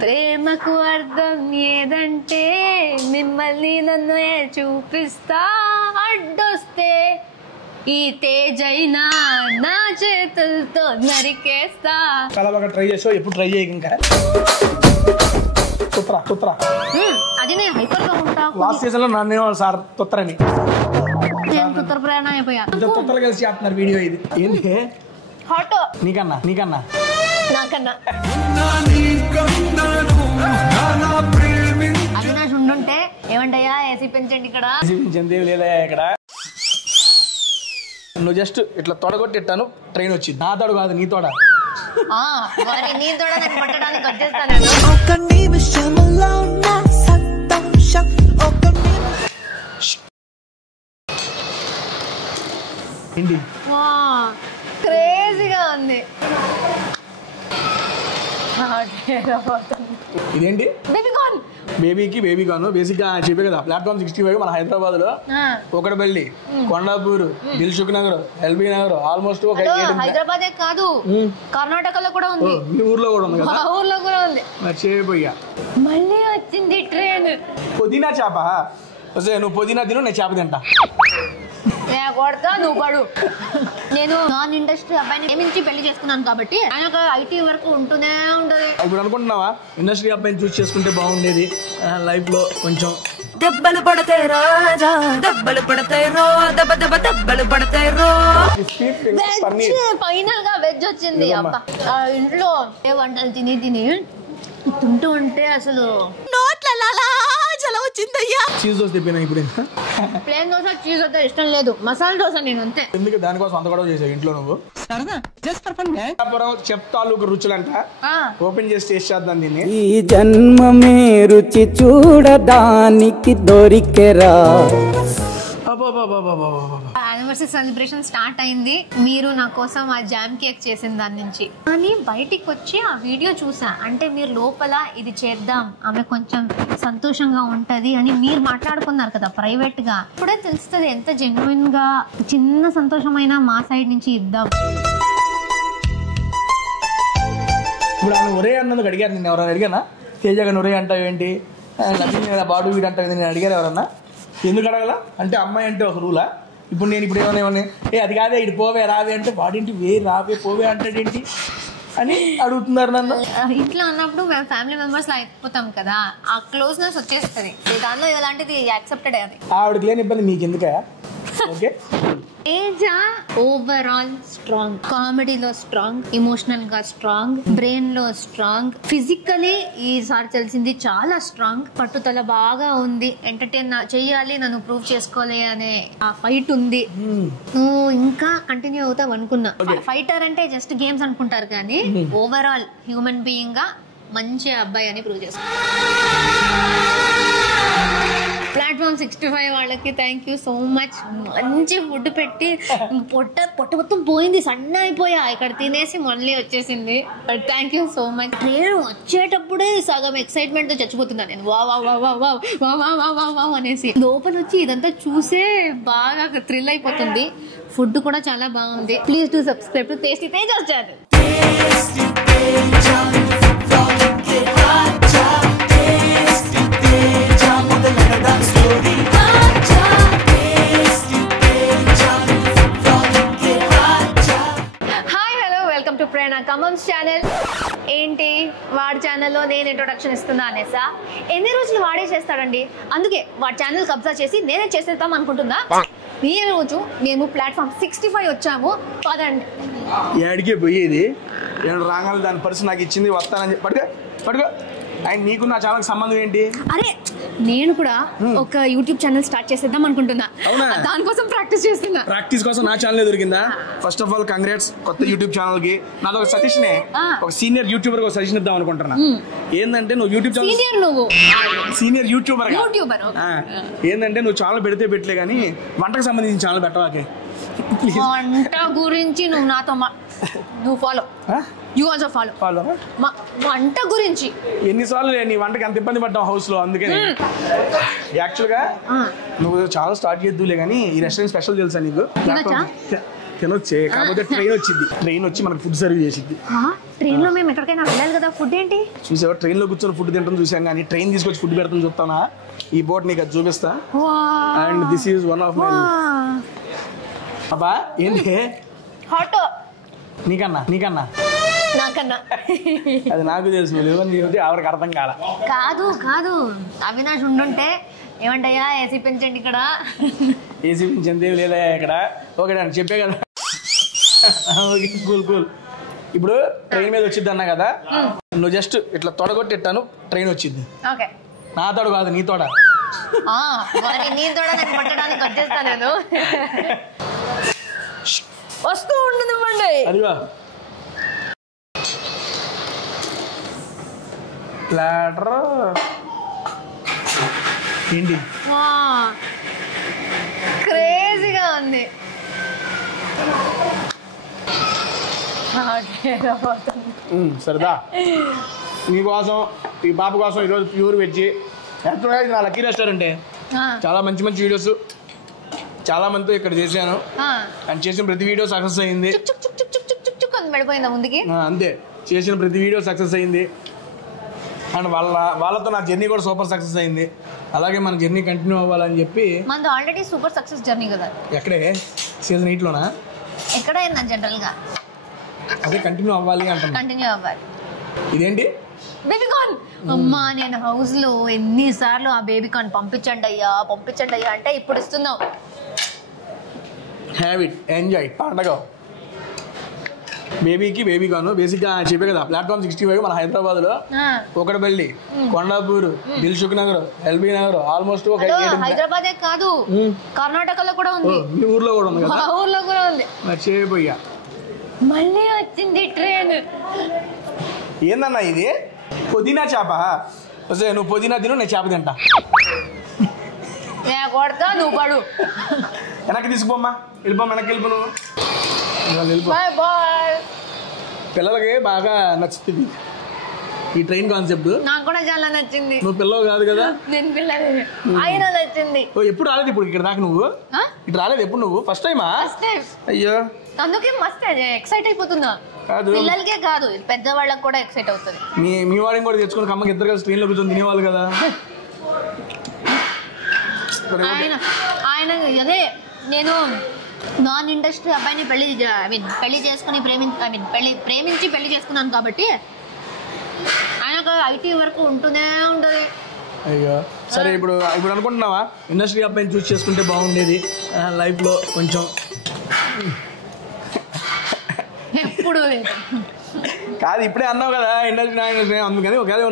ప్రేమకు అర్థం ఏదంటే మిమ్మల్ని నన్ను చూపిస్తా అడ్డొస్తే ఈ తేజైనా నా చేతులతో నరికేస్తా. చాలా బాగా ట్రై చేసావు, ఎప్పుడు ట్రై చేయక ఇంకా. తుత్రా అది నేను హైపర్ గా ఉంటా. లాస్ట్ సీజన్ లో నన్ను సార్ తుత్రని తుత్ర ప్రయాణం అయిపోయా. తుత్రలు కలిసి చేస్తున్నారు వీడియో. ఇది ఏంటి హాట్ నీకన్నా నాకన్నా అవినాష్ ఉండుంటే ఏమంటయ్యా ఏసీ పెంచండి ఇక్కడ. లేదా ఇక్కడ నువ్వు జస్ట్ ఇట్లా తొడగొట్టిట్టాను, ట్రైన్ వచ్చింది. నా తోడు కాదు, నీ తోడ. మరి నీ తోడ నేను పట్టడానికి వచ్చేస్తాను. క్రేజీగా ఉంది. ఇదేంటి బేబీ కాన్ బేసిక్ గా చెప్పే కదా. ప్లాట్ఫామ్ 65 మన హైదరాబాద్ లో ఒకటబెల్లి, కొండాపూర్, దిల్సుఖ్ నగర్, ఎల్బీ నగర్ ఆల్మోస్ట్ హైదరాబాదే కాదు కర్ణాటకలో కూడా ఉంది. ఊర్లో కూడా ఉంది కదా. ఊర్లో కూడా ఉంది. మర్చిపోయా. మళ్ళీ వచ్చింది ట్రైన్. పుదీనా చేప. నువ్వు పుదీనా తిను, నేను చేప తింటా. నేను కొడతా, నువ్వు పడు. నేను నాన్ ఇండస్ట్రీ అబ్బాయిని ఏమించి పెళ్లి చేసుకున్నాను కాబట్టి ఆయనకు ఐటీ వరకు ఉంటూనే ఉంటది. ఇప్పుడు అనుకుంటున్నావా ఇండస్ట్రీ అబ్బాయిని చూస్ చేసుకుంటే బాగుండేది లైఫ్ లో కొంచెం. దెబ్బలు పడతాయి రాజా, దెబ్బలు పడతాయి రో, దెబ్బలు పడతాయి రో. ఫైనల్ గా వెజ్ వచ్చింది. అబ్బా ఇంట్లో ఏ వంటలు తిని తింటూ ఉంటే అసలు వచ్చిందయ్యా. చీజ్ దోశ తిప్పినా ఇప్పుడు. ప్లేన్ దోశ చీజ్ అయితే ఇష్టం లేదు, మసాలా దోశ నేను అంతే. ఎందుకు దానికోసం అంత గొడవ చేసావు ఇంట్లో నువ్వు? చెప్తాలు రుచులంట ఓపెన్ చేసి టేస్ట్ చేద్దాం దీన్ని. ఈ జన్మమే రుచి చూడడానికి దొరికెరా. యానివర్సరీ సెలబ్రేషన్ స్టార్ట్ అయింది. మీరు నా కోసం ఆ జామ్ కేక్ చేసిన దాని నుంచి కానీ బయటికి వచ్చి ఆ వీడియో చూసా. అంటే మీరు లోపల ఇది చేద్దాం, ఆమె కొంచెం సంతోషంగా ఉంటది అని మీరు మాట్లాడుకున్నారు కదా ప్రైవేట్ గా. ఇప్పుడే తెలుస్తుంది ఎంత జెన్యున్ గా చిన్న సంతోషమైన మా సైడ్ నుంచి ఇద్దాం. ఇప్పుడు ఆమె ఒరే అన్నందుకు అడిగారు నేను. ఎవరైనా అడిగానా తేజగా ఒరే అంటావు ఏంటి, బాడు వీడు అంటావు నేను అడిగారు ఎవరన్నా? ఎందుకు అడగల అంటే అమ్మాయి అంటే ఒక రూలా? ఇప్పుడు నేను ఏమన్నా అది కాదే ఇటు పోవే రావే అంటే వాడింటి రావే పోవే అంటాడేంటి అని అడుగుతున్నారు నన్ను. ఇట్లా అన్నప్పుడు మేము ఫ్యామిలీ మెంబర్స్ లా అయిపోతాం కదా, ఆ క్లోజ్నెస్ వచ్చేస్తుంది. దానిలో ఎలాంటిది యాక్సెప్టెడ్ అది. ఆవిడకి లేని ఇబ్బంది మీకు ఎందుక? ఓకే తేజ ఓవరాల్ స్ట్రాంగ్, కామెడీలో స్ట్రాంగ్, ఎమోషనల్ గా స్ట్రాంగ్, బ్రెయిన్ లో స్ట్రాంగ్, ఫిజికలీ ఈసారి తెలిసింది చాలా స్ట్రాంగ్. పట్టుదల బాగా ఉంది, ఎంటర్టైన్ చెయ్యాలి, నన్ను ప్రూవ్ చేసుకోవాలి అనే ఆ ఫైట్ ఉంది. నువ్వు ఇంకా కంటిన్యూ అవుతావు అనుకున్నా. ఫైటర్ అంటే జస్ట్ గేమ్స్ అనుకుంటారు కానీ ఓవరాల్ హ్యూమన్ బీయింగ్ గా మంచి అబ్బాయి అని ప్రూవ్ చేసుకో. ప్లాట్ఫామ్ 65 వాళ్ళకి థ్యాంక్ యూ సో మచ్. మంచి ఫుడ్ పెట్టి పొట్ట మొత్తం పోయింది, సన్న అయిపోయా. ఇక్కడ తినేసి మళ్ళీ వచ్చేసింది. But thank you so much. నేను వచ్చేటప్పుడే సగం ఎక్సైట్మెంట్ తో చచ్చిపోతున్నాను నేను. వా వా వా వా వా వా వా వా వా వా అనేసి లోపల వచ్చి ఇదంతా చూసే బాగా థ్రిల్ అయిపోతుంది. ఫుడ్ కూడా చాలా బాగుంది. Please to subscribe to tasty Teja channel. కమమ్స్ ఛానల్ ఏంటి వాడి ఛానల్లో నేను ఇంట్రొడక్షన్ ఇస్తున్నా అనేసా? ఎన్ని రోజులు వాడే చేస్తాడండి, అందుకే వాడి ఛానల్ కబ్జా చేసి నేనే చేసేద్దాం అనుకుంటున్నా. ఈ రోజు మేము ప్లాట్ఫామ్ 65 వచ్చాము. పదండి. ఏడికే పోయేది రాగాలి దాని పరిస్థితి నాకు ఇచ్చింది వస్తానని పడుకో. అండ్ నీకు నా ఛానల్ సంబంధం ఏంటి? అరే నేను కూడా ఒక యూట్యూబ్ ఛానల్ స్టార్ట్ చేసేద్దాం అనుకుంటున్నా. దానికోసం ప్రాక్టీస్ చేస్తున్నా. ప్రాక్టీస్ కోసం నా ఛానల్ దొరికిందా? ఫస్ట్ ఆఫ్ ఆల్ కంగ్రాట్స్ కొత్త యూట్యూబ్ ఛానల్ కి. నాది ఒక సజెషన్, ఒక సీనియర్ యూట్యూబర్ గా సజెషన్ ఇద్దాం అనుకుంటున్నా. ఏంటంటే నువ్వు యూట్యూబ్ ఛానల్ సీనియర్ యూట్యూబర్ ఏంటంటే నువ్వు ఛానల్ పెడితే పెట్టలే కానీ వంటకు సంబంధించిన ఛానల్ పెట్టవాకే. వంట గురించి నువ్వు నాతో నువ్వు ఫాలో యూ ఆల్సో ఫాలో వంట గురించి. ఎన్నిసార్లు నీ వంటకి అంత ఇబ్బంది పడ్డావు హౌస్ లో, అందుకని యాక్చువల్ గా నువ్వు చాలా స్టార్ట్ చేద్దులే కానీ ఈ రెస్టారెంట్ స్పెషల్ తెలుసా నీకు? తినొచ్చే, కాకపోతే ట్రైన్ వచ్చింది. ట్రైన్ వచ్చి మనకు ఫుడ్ సర్వ్ చేసిద్ది. ట్రైన్ లో మేము ఎక్కడికైనా వెళ్ళాలి కదా, ఫుడ్ ఏంటి చూసావా? ట్రైన్ లో కూర్చొని ఫుడ్ తింటాం చూసాం, కానీ ట్రైన్ తీసుకొచ్చి ఫుడ్ పెడతాం చూస్తానా? ఈ బోట్ నీకు అది చూపిస్తా. And this is one of my. అబ్బా ఏంటి హాట్ నీకన్నా నాకన్నా అది నాకు తెలుసు, నువ్వు ఆవిడకి అర్థం కాల. కాదు అవినాష్ ఉండుంటే ఏమంటయ్యా ఏసీ పెంచండి ఇక్కడ. ఏసీ పెంచింది లేదా ఇక్కడ? ఓకే అండి, చెప్పే కదా. Okay, cool. ఇప్పుడు ట్రైన్ మీద వచ్చిద్ది అన్నా కదా, నువ్వు జస్ట్ ఇట్లా తొడగొట్టిట్టాను, ట్రైన్ వచ్చింది. ఓకే, నా తోడ కాదు, నీ తోడ. నీ తోడ నేను పట్టడానికి వచ్చేస్తా నేను. వస్తూ ఉండదు అదిగో ప్లాటర్ ఏంటి క్రేజీగా ఉంది. సరదా నీకోసం, ఈ పాప కోసం ఈరోజు ప్యూర్ వెజ్. ఎక్కడ నా లక్కీ రెస్టారెంటే, చాలా మంచి వీడియోస్ చాలా మందితో ఇక్కడ చేశాను. అండ్ చేసిన ప్రతి వీడియో సక్సెస్ అయింది. పడిపోయిందా ముందుకి? అంతే, చేసిన ప్రతి వీడియో సక్సెస్ అయింది. అండ్ వాళ్ళతో నా జర్నీ కూడా సూపర్ సక్సెస్ అయింది. అలాగే మన జర్నీ కంటిన్యూ అవ్వాలని చెప్పి. మనది ఆల్రెడీ సూపర్ సక్సెస్ జర్నీ కదా. ఎక్కడే సీజన్ 8లోనా? ఎక్కడైనా జనరల్ గా అదే కంటిన్యూ అవ్వాలి అంటున్నా. కంటిన్యూ అవ్వాలి. ఇదేంటి బేబీకార్న్? అమ్మా, నేను హౌస్ లో ఎన్నిసార్లు ఆ బేబీకార్న్ పంపించండి అయ్యా అంటే ఇప్పుడు ఇస్తున్నావు. హ్యావ్ ఇట్, ఎంజాయ్, పండగ. బేబీకార్న్ బేసిక్గా చెప్పే కదా, ప్లాట్ఫామ్ 65 మన హైదరాబాద్ లో కూకట్పల్లి, కొండాపూర్, దిల్సుఖ్ నగర్, ఎల్బీ నగర్, ఆల్మోస్ట్ హైదరాబాదే కాదు కర్ణాటకలో కూడా ఉంది. మీ ఊర్లో కూడా ఉంది కదా? ఊర్లో కూడా ఉంది. మర్చిపోయా. మళ్ళీ వచ్చింది ట్రైన్. ఏందన్నా ఇది? పుదీనా చేప. నువ్వు పుదీనా తిను, నేను చేప తింటా. కొడతా, నువ్వు పడు. వెనక్కి తీసుకుపోమ్మా, వెనక్కి వెళ్ళిపో నువ్వు. పిల్లలకి బాగా నచ్చుతుంది ఈ ట్రైన్ కాన్సెప్ట్. నాకు కూడా చాలా నచ్చింది. నువ్వు పిల్లవు కాదు కదా? నేను పిల్లలు. ఆయన నచ్చింది. ఎప్పుడు రాలేదు ఇప్పుడు ఇక్కడ దాకా? నువ్వు ఇటు రాలేదు ఎప్పుడు? నువ్వు ఫస్ట్ టైమా? అయ్యో, అందుకే మస్త్ ఎక్సైట్ అయిపోతున్నా. పిల్లలకే కాదు, పెద్దవాళ్ళకి కూడా ఎక్సైట్ అవుతుంది. మీ వాడిని కూడా తెచ్చుకుని అమ్మకి ఇద్దరు కలిసి ట్రైన్ లో కూర్చొని తినేవాళ్ళు కదా. ఆయన అదే, నేను నాన్ ఇండస్ట్రీ అబ్బాయిని పెళ్లి చేసుకుని ప్రేమించి పెళ్లి చేసుకున్నాను కాబట్టి ఆయనకు ఐటీ వరకు ఉంటూనే ఉంటది. అయ్యో సరే, ఇప్పుడు అనుకుంటున్నావా ఇండస్ట్రీ అబ్బాయిని చూస్ చేసుకుంటే బాగుండేది లైఫ్ లో కొంచెం? ఎప్పుడు కాదు, ఇప్పుడే అన్నావు కదా ఇండస్ట్రీ, అందుకని ఒకవేళ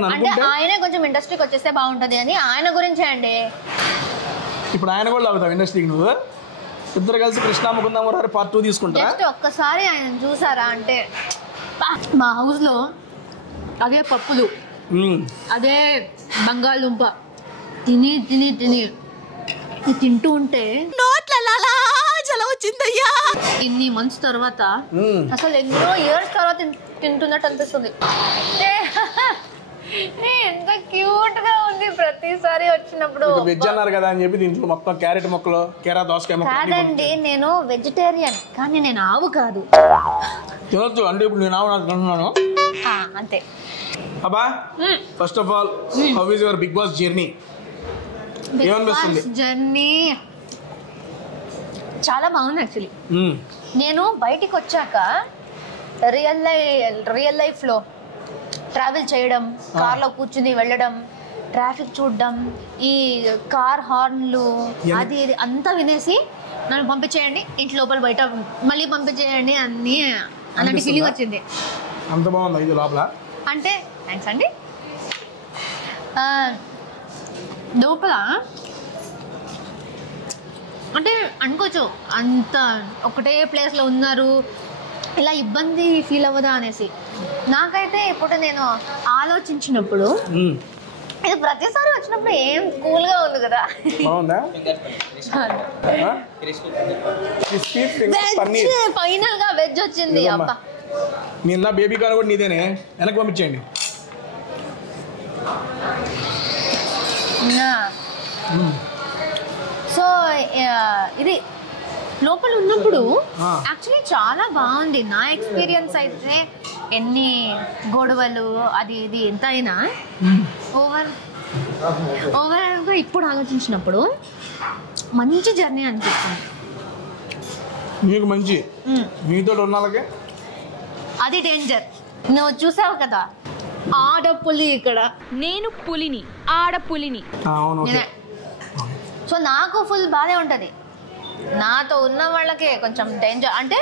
ఆయనే కొంచెం ఇండస్ట్రీకి వచ్చేస్తే బాగుంటది అని ఆయన గురించే అండి. ఇప్పుడు ఆయన కూడా లాగుతావు ఇండస్ట్రీకి? నువ్వు ఇద్దరు కలిసి కృష్ణాముకుందాము పార్ట్ 2 తీసుకుంటా. ఒక్కసారి ఆయన చూసారా అంటే, మా హౌస్ లో అదే పప్పులు, అదే బంగాళదుంప తిని తిని తిని తింటూ ఉంటే వచ్చిందయ్యా. ఇన్ని మంత్స్ తర్వాత, అసలు ఎన్నో ఇయర్స్ తర్వాత తింటున్నట్టు అనిపిస్తుంది. ఎంత క్యూట్ గా ఉంది ప్రతిసారి వచ్చినప్పుడు. వెజ్ అన్నారు కదా అని చెప్పి దీంట్లో మొత్తం క్యారెట్ మొక్కలు, కేరా దోసకాయ మొక్కలు. కాదండి, నేను వెజిటేరియన్, కానీ నేను ఆవు కాదు. తినొచ్చు అంటే ఇప్పుడు నేను ఆవు తింటున్నాను అంతే. అబ్బా, first of all how is your Bigg Boss journey? ఏమనిపిస్తుంది? జర్నీ చాలా బాగుంది యాక్చువల్లీ. నేను బయటికి వచ్చాక రియల్ లైఫ్ లో ట్రావెల్ చేయడం, కార్లో కూర్చుని వెళ్ళడం, ట్రాఫిక్ చూడడం, ఈ కార్ హార్న్లు అది ఇది అంతా వినేసి నన్ను పంపించేయండి ఇంటి లోపల బయట మళ్ళీ పంపించేయండి అన్ని అలాంటి ఫీలింగ్ వచ్చింది. అంత బాగుంది ఇది లోపల అంటే థ్యాంక్స్ అండి. లోపల అంటే అనుకోవచ్చు అంత ఒకటే ప్లేస్లో ఉన్నారు, ఇలా ఇబ్బంది ఫీల్ అవ్వదా అనేసి. నాకైతే ఇప్పుడు నేను ఆలోచించినప్పుడు ఇది ప్రతిసారి వచ్చినప్పుడు ఏం కూల్ గా ఉంది కదా. ఫైనల్ గా వెజ్ వచ్చింది. అబ్బా, నిన్న బేబీ కార్న్ కూడా నీదేనే, వెనక్కి పంపించేయండి. సో ఇది లోపల ఉన్నప్పుడు యాక్చువల్లీ చాలా బాగుంది. నా ఎక్స్పీరియన్స్ అయితే ఎన్ని గొడవలు అది ఇది ఎంత అయినా ఓవరాల్గా ఇప్పుడు ఆలోచించినప్పుడు మంచి జర్నీ అనిపిస్తుంది. మీకు మంచి మీతో ఉన్న వాళ్ళకి అది డేంజర్. నువ్వు చూసావు కదా ఆడపులి ఇక్కడ, నేను పులిని ఆడపులిని. సో నాకు ఫుల్ బాధే ఉంటుంది. నాతో ఉన్న వాళ్ళకి కొంచెం డేంజర్, అంటే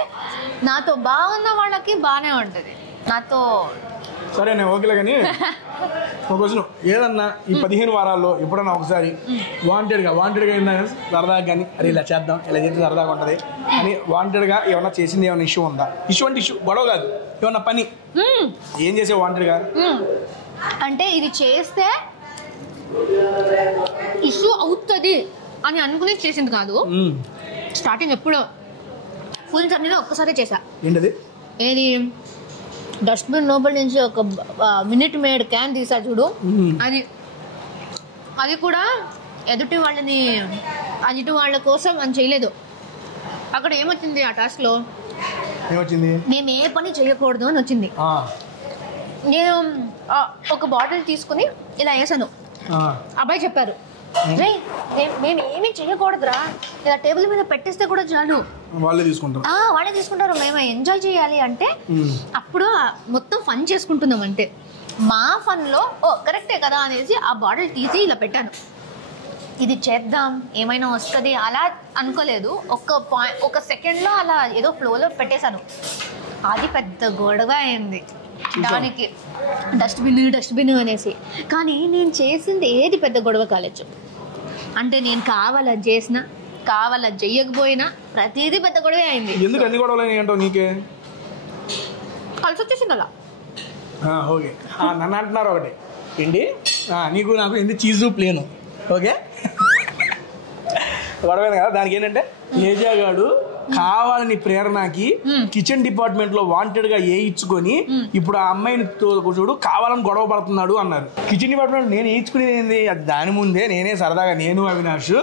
నాతో బాగున్న వాళ్ళకి బాగానే ఉంటుంది. నాతో సరే నేను ఓకేలే కానీ ఒక క్వశ్చన్, ఏదన్నా ఈ 15 వారాల్లో ఎప్పుడన్నా ఒకసారి వాంటెడ్గా ఏంటంటే సరదాగా కానీ అరే ఇలా చేద్దాం ఇలా చేస్తే సరదాగా ఉంటుంది అని వాంటెడ్గా ఏమన్నా చేసింది, ఏమైనా ఇష్యూ ఉందా? ఇష్యూ అంటే ఇష్యూ గొడవ కాదు, ఏమన్నా పని ఏం చేసే వాంటెడ్గా అంటే ఇది చేస్తే ఇష్యూ అవుతుంది అని అనుకుని చేసింది కాదు. స్టార్టింగ్ ఎప్పుడో ఫుల్ జర్నీలో ఒక్కసారి చేశా. ఏంటది? ఏది డస్ట్బిన్ లోపల నుంచి ఒక మినిట్ మేడ్ క్యాన్ తీసా చూడు, అది కూడా ఎదుటి వాళ్ళ కోసం అని చేయలేదు. అక్కడ ఏమొచ్చింది ఆ టాస్క్లో, ఏమొచ్చింది? మేము ఏ పని చేయకూడదు అని వచ్చింది. నేను ఒక బాటిల్ తీసుకుని ఇలా వేసాను. అబ్బాయి చెప్పారు, మేము ఏమీ చేయకూడదురా, ఇలా టేబుల్ మీద పెట్టేస్తే కూడా చాలు వాళ్ళే తీసుకుంటారు, మేము ఎంజాయ్ చేయాలి అంటే అప్పుడు మొత్తం ఫన్ చేసుకుంటున్నాం. అంటే మా ఫన్లో కరెక్టే కదా అనేసి ఆ బాటిల్ తీసి ఇలా పెట్టాను. ఇది చేద్దాం ఏమైనా వస్తుంది అలా అనుకోలేదు. ఒక సెకండ్లో అలా ఏదో ఫ్లోలో పెట్టేశాను. అది పెద్ద గొడవ అయింది దానికి, డస్ట్బిన్ అనేసి. కానీ నేను చేసింది ఏది పెద్ద గొడవ కాలేదు. అంటే నేను కావాలని చేసినా కావాలని చెయ్యకపోయినా ప్రతిదీ పెద్ద గొడవే అయింది. ఎందుకు అన్ని గొడవలు ఏంటో నీకే కలిసి వచ్చేసింది అలా. ఓకే నన్ను అంటున్నారు ఒకటి ఏంటి, నీకు నాకు ఎందుకు చీజు ప్లేను ఓకే గొడవైంది కదా. దానికి ఏంటంటే ఏజాగాడు కావాలని ప్రేరణకి కిచెన్ డిపార్ట్మెంట్ లో వాంటెడ్ గా వేయించుకొని ఇప్పుడు ఆ అమ్మాయిని చూడు కావాలని గొడవ పడుతున్నాడు అన్నారు. కిచెన్ డిపార్ట్మెంట్ నేను వేయించుకునేది అది దాని ముందే నేనే సరదాగా నేను అవినాష్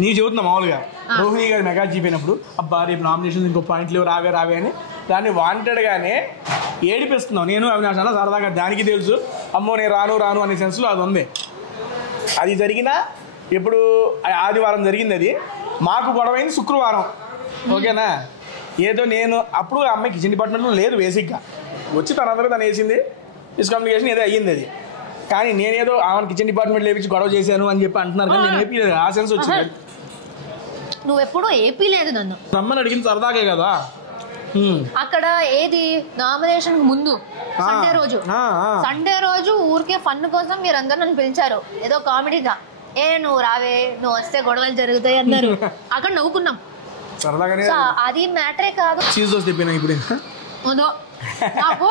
నీ చెబుతున్నా మామూలుగా రోహిణి గారి మెగా చూపినప్పుడు అబ్బా రేపు నామినేషన్ ఇంకో పాయింట్లు రావే అని దాన్ని వాంటెడ్ గానే ఏడిపిస్తున్నావు నేను అవినాష్ అన్న సరదాగా. దానికి తెలుసు అమ్మో నేను రాను అనే సెన్స్ లో అది ఉంది. అది జరిగినా ఇప్పుడు ఆదివారం జరిగింది, అది మాకు గొడవైంది శుక్రవారం ఓకేనా. ఏదో నేను అప్పుడు అమ్మాయి కిచెన్ డిపార్ట్మెంట్లో లేదు బేసిక్గా, వచ్చి తనందరూ తను వేసింది మిస్కమ్యూనికేషన్ ఏదో అయ్యింది అది. కానీ నేనేదో ఆమె కిచెన్ డిపార్ట్మెంట్ లేపించి గొడవ చేశాను అని చెప్పి అంటున్నారు కానీ నేను ఏపీ లేదు, ఆ సెన్స్ వచ్చింది. నువ్వు ఎప్పుడూ ఏపీ లేదు, నన్ను రమ్మని అడిగింది సరదాగే కదా. అక్కడ ఏది నామినేషన్ ముందు సండే రోజు ఊరికే ఫన్ కోసం మీరందరూ నన్ను పిలిచారు ఏదో కామెడీగా, నువ్వు రావే నువ్వు వస్తే గొడవలు జరుగుతాయి అన్నారు. అక్కడ నవ్వుకున్నాం సరదాగానే. అది మ్యాటరే కాదు. చీజ్ దోశ తిప్పినా ఇప్పుడు నాకు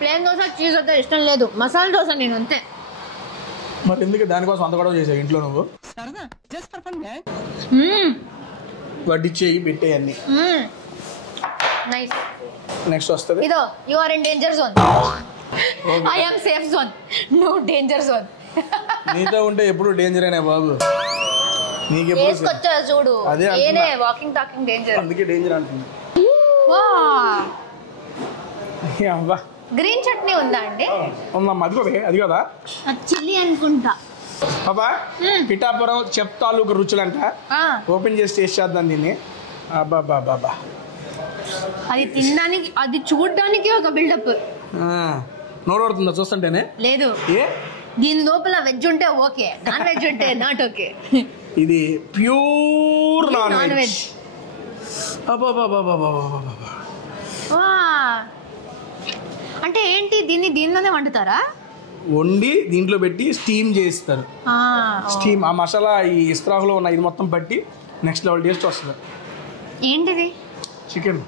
ప్లేన్ దోశ చీజ్ వద్ద ఇష్టం లేదు, మసాలా దోశ నేను అంతే. మరి ఎందుకు దానికోసం అంత గొడవ చేసావు ఇంట్లో నువ్వు? వడ్డిచ్చేయి పెట్టే అన్ని. నైస్. నెక్స్ట్ వస్తుంది ఇదో you are in danger zone, I am safe zone, no danger zone. నీతో ఉంటే ఎప్పుడు డేంజర్ అయినా బాబు, నీకు వేసుకొచ్చా చూడు నేనే వాకింగ్ టాకింగ్ డేంజర్, అందుకే డేంజర్ అంటుంది. గ్రీన్ చట్నీ ఉందా అండి? అది అది కదా చిల్లీ అనుకుంటా. బాబా పిఠాపురం చెప్ తాలూకు రుచులంట, ఓపెన్ చేసి టేస్ట్ చేద్దాం దీన్ని. అబ్బా బాబా అది తినడానికి అది చూడడానికి ఒక బిల్డప్. నోరుతుందా చూస్తుంటేనే? లేదు, దీని లోపల వెజ్ ఉంటే ఓకే, నాన్ వెజ్ ఉంటే నాట్ ఓకే. ఇది ప్యూర్ నాన్ వెజ్. అంటే ఏంటి దీనిలోనే వండుతారా? వండి దీంట్లో పెట్టి స్టీమ్ చేస్తారు. స్టీమ్ ఆ మసాలా ఈ ఇస్త్రాకులో ఉన్న ఇది మొత్తం పట్టి నెక్స్ట్ లెవెల్ టేస్ట్ వస్తుంది. ఏంటిది? చికెన్.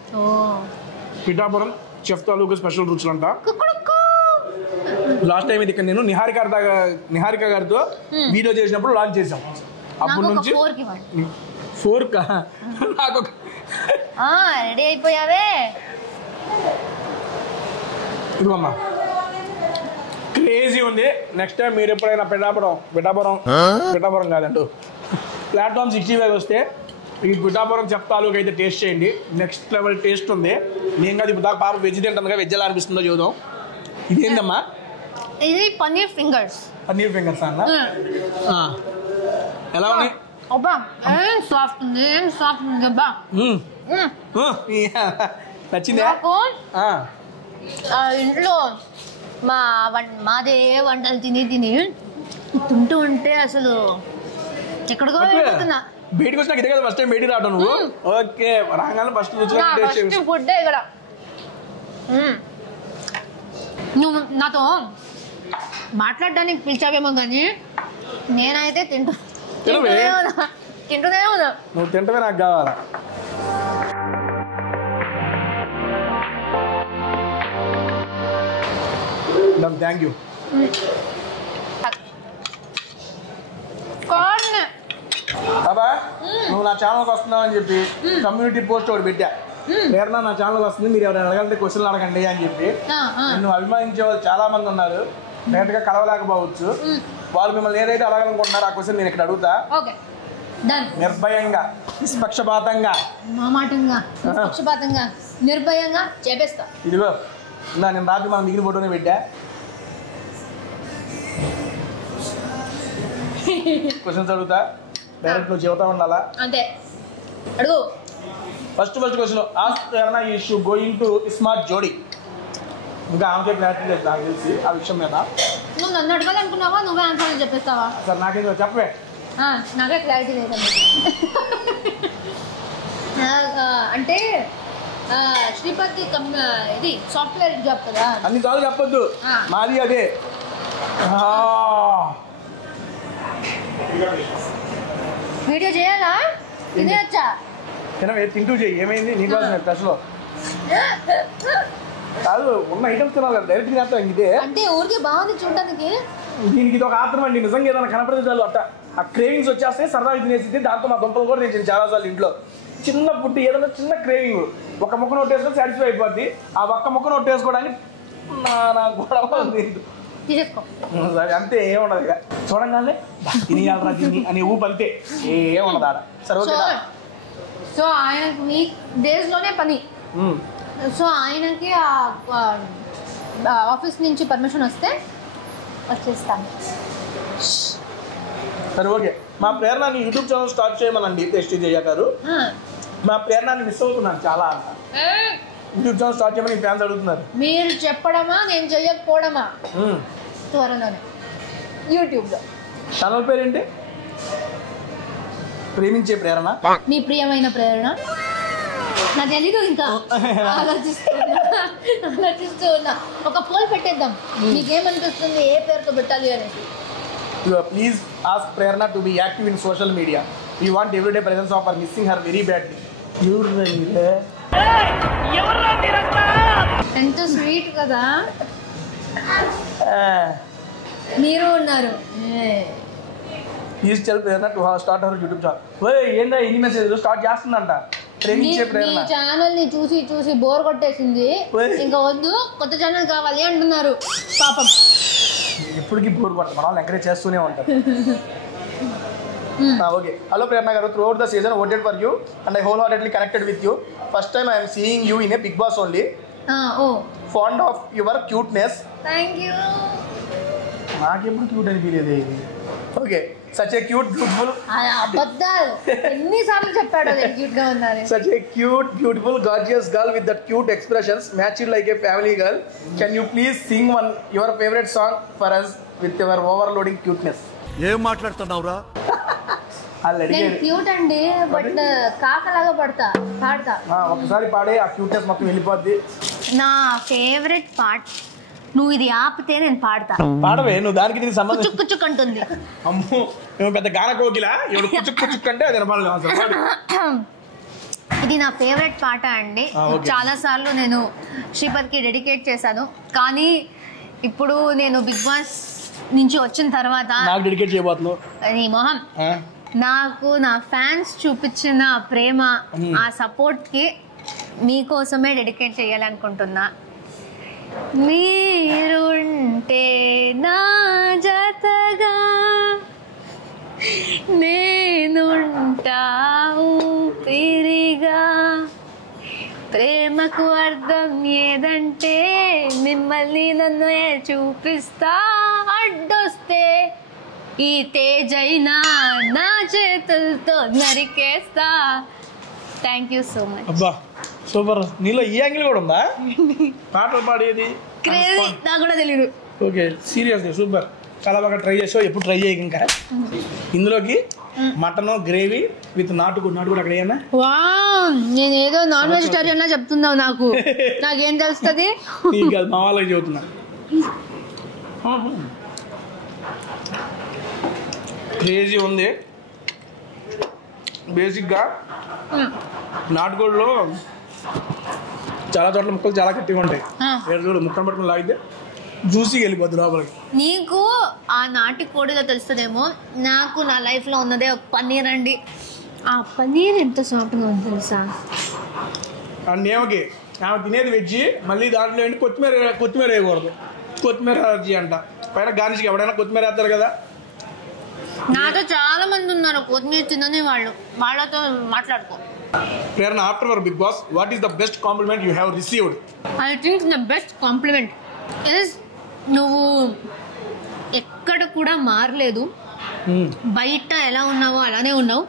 పిఠాపురం చెఫ్ తాలూకు స్పెషల్ రుచులు అంట. లాస్ట్ టైం ఇది ఇక్కడ నేను నిహారిక గారితో వీడియో చేసినప్పుడు లాంచ్ చేసాం. అప్పటి నుంచి 4 నాకు రెడీ అయిపోయావే. ఇదిగోమ్మా క్రేజీ ఉంది. నెక్స్ట్ టైం మీరు ఎప్పుడైనా పిఠాపురం కాదంటూ ప్లాట్ఫామ్ 65 వస్తే ఈ పిఠాపురం చెప్తాలుగా అయితే టేస్ట్ చేయండి, నెక్స్ట్ లెవెల్ టేస్ట్ ఉంది. నేను కాదు ఇప్పుడు పాప వెజ్ తింటుందిగా, వెజ్ ఎలా అనిపిస్తుందో చూద్దాం. ఇదేందమ్మా? ఇది పన్నీర్ ఫింగర్స్. పన్నీర్ ఫింగర్స్ అన్న ఎలా ఉన్నాయి? అబ్బా ఏం సాఫ్ట్ ఉంది, ఏం సాఫ్ట్ ఉంది అబ్బా. నచ్చిందా? ఇంట్లో మాదే వంటలు తిని తింటూ ఉంటే అసలు ఎక్కడికో వెళ్తున్నా. బయటకు వచ్చినా ఇదే కదా ఫస్ట్ టైం బయటికి రావడం నువ్వు? ఓకే, రాగానే ఫస్ట్ ఫుడ్ ఇక్కడ. నువ్వు నాతో మాట్లాడడానికి పిలిచావేమో కానీ నేనైతే తింటూనే ఉన్నా. నువ్వు తింటమే నాకు కావాలా? Thank you. బాబా నువ్వు నా ఛానల్కి వస్తున్నావు అని చెప్పి కమ్యూనిటీ పోస్ట్ ఒకటి పెట్టా, ప్రేరణ నా ఛానల్కి వస్తుంది, మీరు ఎవరైనా అడగండి క్వశ్చన్లు అడగండి అని చెప్పి. నిన్ను అభిమానించే వాళ్ళు చాలా మంది ఉన్నారు, డైరెక్ట్గా కలవలేకపోవచ్చు. వాళ్ళు మిమ్మల్ని ఏదైతే అడగాలనుకుంటున్నారో ఆ క్వశ్చన్ నేను ఇక్కడ అడుగుతా. నిర్భయంగా, నిష్పక్షపాతంగా, నిర్భయంగా చేపేస్తా. ఇదిగో నేను రాత్రి మనం దిగిన ఫోటోనే పెట్టా. క్వశ్చన్స్ అడుగుతా, డైరెక్ట్ నువ్వు చెబుతా ఉండాలా అంతే. అడుగు. First question, ask Prerana is going to smart జోడీ. ఇంకా ఆమెకే క్లారిటీ లేదు నాకు తెలిసి ఆ విషయం మీద. నువ్వు నన్ను అడగాలనుకున్నావా, నువ్వే ఆన్సర్ చెప్పేస్తావా? సార్ నాకేదో చెప్పవే. నాకే క్లారిటీ లేదండి. అంటే శ్రీపతి ఇది సాఫ్ట్వేర్ జాబ్ కదా. అన్ని చాలు చెప్పొద్దు, మాది అదే. వీడియో చేయాలా? తినేయచ్చా? తింటూ చెయ్యి, ఏమైంది నీకోసం స్పెషల్ కాదు, ఉన్న ఐటమ్స్ తినాలి కదా, డైరెక్ట్ తినేస్తాం. ఇదే అంటే ఊరికే బాగుంది చూడడానికి. దీనికి ఇది ఒక ఆత్రం అండి, నిజంగా ఏదైనా కనపడితే చాలు అట్ట ఆ క్రేవింగ్స్ వచ్చేస్తే సరదాగా తినేసి. దాంతో మా దుంపలు కూడా తెచ్చింది చాలాసార్లు ఇంట్లో. చిన్న పుట్టి ఏదైనా చిన్న క్రేవింగ్, ఒక ముక్క నోట్ వేసుకొని సాటిస్ఫై అయిపోద్ది. ఆ ఒక్క ముక్క నోట్ వేసుకోవడానికి నా గొడవ ఉంది. సరే అంతే, ఏముండదు ఇక. చూడంగానే తినేయాలరా తిని అని ఊపు అంతే, ఏముండదు ఆడ. సరే ఓకే. సో ఆయనకి వీక్ డేస్లోనే పని. సో ఆయనకి ఆఫీస్ నుంచి పర్మిషన్ వస్తే వచ్చేస్తాను. సరే ఓకే. మా ప్రేరణని యూట్యూబ్ ఛానల్ స్టార్ట్ చేయమనండి టేస్టీ జయ గారు. మా ప్రేరణని మిస్ అవుతున్నాను చాలా. యూట్యూబ్ ఛానల్ స్టార్ట్ చేయమని ఫ్యాన్స్ అడుగుతున్నారు. మీరు చెప్పడమా, నేను చెయ్యకపోవడమా? త్వరలోనే యూట్యూబ్లో. ఛానల్ పేరేంటి? ప్రేమించే ప్రేరణ. మీ ప్రియమైన ప్రేరణ. నాకు తెలీదు, ఇంకా ఆలోచిస్తూ ఉన్నా. ఒక పోల్ పెట్టేద్దాం, నీకేమనిపిస్తుంది ఏ పేరుతో పెట్టాలి అనేసి. Please ask Prerna to be active in social media. We want everyday presence of her, missing her very badly. ఎంత స్వీట్ కదా. మీరు ఉన్నారు. Please tell Prerna to start her YouTube channel. ఏందా ఇన్ని మెసేజ్ స్టార్ట్ చేస్తుందంట ప్రేమించే ప్రేరణ. ఛానల్ ని చూసి చూసి బోర్ కొట్టేసింది, ఇంకా వద్దు కొత్త ఛానల్ కావాలి అంటున్నారు పాపం. ఎప్పటికీ బోర్ కొట్టదు, మన వాళ్ళు ఎంకరేజ్ చేస్తూనే ఉంటారు. ఓకే. హలో ప్రేరణ గారు, through out the season voted for you and I wholeheartedly connected with you. First time I am seeing you in a Big Boss only. Fond of your cuteness. Thank you. నాకెప్పుడు cute అనిపించలేదు ఇది. Okay, such a cute, beautiful. అబద్ధాలు ఎన్నిసార్లు చెప్పాడు cute గా ఉన్నారు. Such a cute, beautiful, gorgeous girl with that cute expressions, matched like a family girl. Can you please sing your favorite song for us with your overloading cuteness? ఏం మాట్లాడుతున్నావురా? నేను cute అండి, but కాకలాగా పాడతా. ఒకసారి పాడే ఆ క్యూట్నెస్ మొత్తం వెళ్ళిపోద్ది. నా ఫేవరెట్ పార్ట్, నువ్వు ఇది ఆపితే నేను పాడతా. పాడవే నువ్వు, దానికి నీకు సంబంధం. కుచుక్ కుచుక్ అంటుంది. అమ్మో, నువ్వు పెద్ద గాన కోకిలా, ఎవరు కుచుక్ కుచుక్ అంటే అది ఇది నా ఫేవరెట్ పాట అండి. చాలా సార్లు నేను శ్రీపతికి డెడికేట్ చేశాను, కానీ ఇప్పుడు నేను బిగ్ బాస్ నుంచి వచ్చిన తర్వాత నాకు డెడికేట్ చేయబోతున్నావు. నీ మొహం. నాకు నా ఫ్యాన్స్ చూపించిన ప్రేమ, ఆ సపోర్ట్కి మీకోసమే డెడికేట్ చేయాలనుకుంటున్నా. మీరుంటే నా జతగా నేనుంటావు ప్రేమకు అర్థం ఏదంటే మిమ్మల్ని నన్ను చూపిస్తా, అడ్డొస్తే ఈ తేజైనా నా చేతులతో నరికేస్తా. Thank you so much. అబ్బా సూపర్. నీలో ఈ యాంగిల్ కూడా ఉందా? పాటలు పాడేది క్రేజీ, నాకు కూడా తెలియదు. ఓకే సీరియస్లీ సూపర్, చాలా బాగా ట్రై చేసావు. ఎప్పుడు ట్రై చేయక ఇంకా. ఇందులోకి మటన్ గ్రేవీ విత్ నాటుకోడి అక్కడ ఏమన్నా? వా, నేను ఏదో నాన్ వెజిటేరియన్ లా చెప్తున్నావు, నాకేం తెలుస్తుంది? నీకు కాదు, మా వాళ్ళకి చెబుతున్నా. క్రేజీ ఉంది. బేసిక్గా నాటుకోడిలో చాలా చోట్ల ముక్కలు చాలా గట్టిగా ఉంటాయి. చూడు ముక్కలు పట్టుకుని లాగితే జ్యూసీగా వెళ్ళిపోద్ది లోపలికి. నీకు ఆ నాటి కోడిగా తెలుస్తుందేమో, నాకు నా లైఫ్లో ఉన్నదే ఒక పన్నీర్ అండి. ఆ పన్నీర్ ఎంత సాఫ్ట్గా ఉంది తెలుసా? అండ్ ఏమకి ఆమె తినేది వెజ్జి, మళ్ళీ దాంట్లో ఏంటి కొత్తిమీర వేయకూడదు. కొత్తిమీర అలర్జీ అంట. పైన గార్నిష్కి ఎవడైనా కొత్తిమీర వేస్తారు కదా. నాతో చాలా మంది ఉన్నారు కొత్తిమీర తినని వాళ్ళు, వాళ్ళతో మాట్లాడుకో. Prerana, after our Bigg Boss, what is the best compliment you have received? I think the best compliment is నువ్వు ఎక్కడ కూడా మారలేదు, బయట ఎలా ఉన్నావో అలానే ఉన్నావు.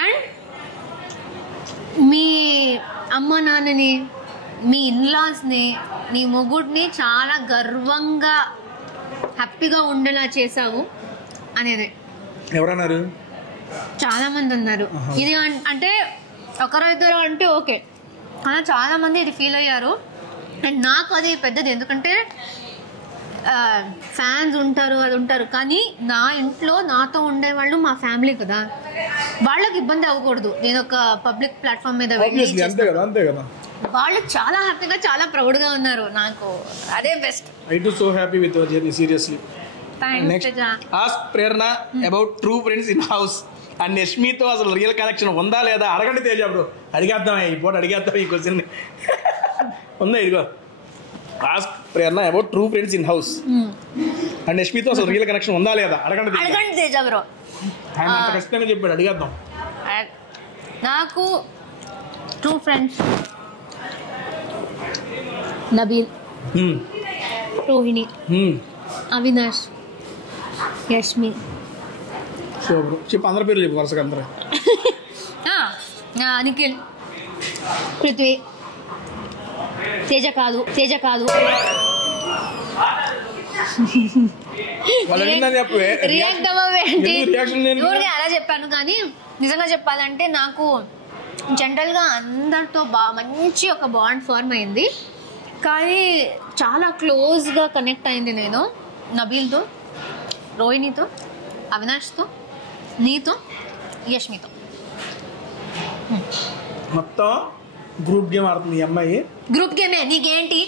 అండ్ మీ అమ్మ నాన్నని, మీ ఇన్లాస్ని, నీ మొగుడిని చాలా గర్వంగా హ్యాపీగా ఉండేలా చేసావు అనేది. ఎవరన్నారు? చాలా మంది ఉన్నారు. ఇది అంటే ఒకరు ఇద్దరు అంటే ఓకే, అలా చాలా మంది ఇది ఫీల్ అయ్యారు. అండ్ నాకు అది పెద్దది, ఎందుకంటే ఫ్యాన్స్ ఉంటారు, అది ఉంటారు. కానీ నా ఇంట్లో నాతో ఉండేవాళ్ళు మా ఫ్యామిలీ కదా, వాళ్ళకి ఇబ్బంది అవ్వకూడదు. నేను ఒక పబ్లిక్ ప్లాట్ఫామ్ మీద అంతే కదా. వాళ్ళు చాలా హ్యాపీగా, చాలా ప్రౌడ్గా ఉన్నారు. నాకు అదే best. I too so happy with your journey, seriously. Thanks. Ask Prerana about true friends in house. And యష్మితో అసలు రియల్ కనెక్షన్ ఉందా లేదా అడగండి తేజ బ్రో. అడిగేద్దాం ఈ పూట, అడిగేద్దాం ఈ క్వశ్చన్. ఉందా? ఇదిగో, ask Prerana about true friends in house and యష్మితో అసలు రియల్ కనెక్షన్ ఉందా లేదా అడగండి తేజ బ్రో. ఆయన అంత ఖచ్చితంగా చెప్పాడు, అడిగేద్దాం. నాకు true friends Nabeel, Rohini, Avinash, Yashmi. So bro చెప్పు, అందరి పేర్లు చెప్పు వరుసగా. అందరూ నిఖిల్, పృథ్వీ, తేజ కాదు రియాక్ట్ అవ్వేంటి? ఊరికే అలా చెప్పాను. కానీ నిజంగా చెప్పాలంటే నాకు జనరల్గా అందరితో మంచి ఒక బాండ్ ఫార్మ్ అయింది. కానీ చాలా క్లోజ్గా కనెక్ట్ అయింది నేను నబీల్తో, రోహిణితో, అవినాష్తో, నీతో, యష్మితో. మొత్తం గ్రూప్ గేమ్ ఆడుతుంది ఈ అమ్మాయి. గ్రూప్ గేమే. నీకేంటి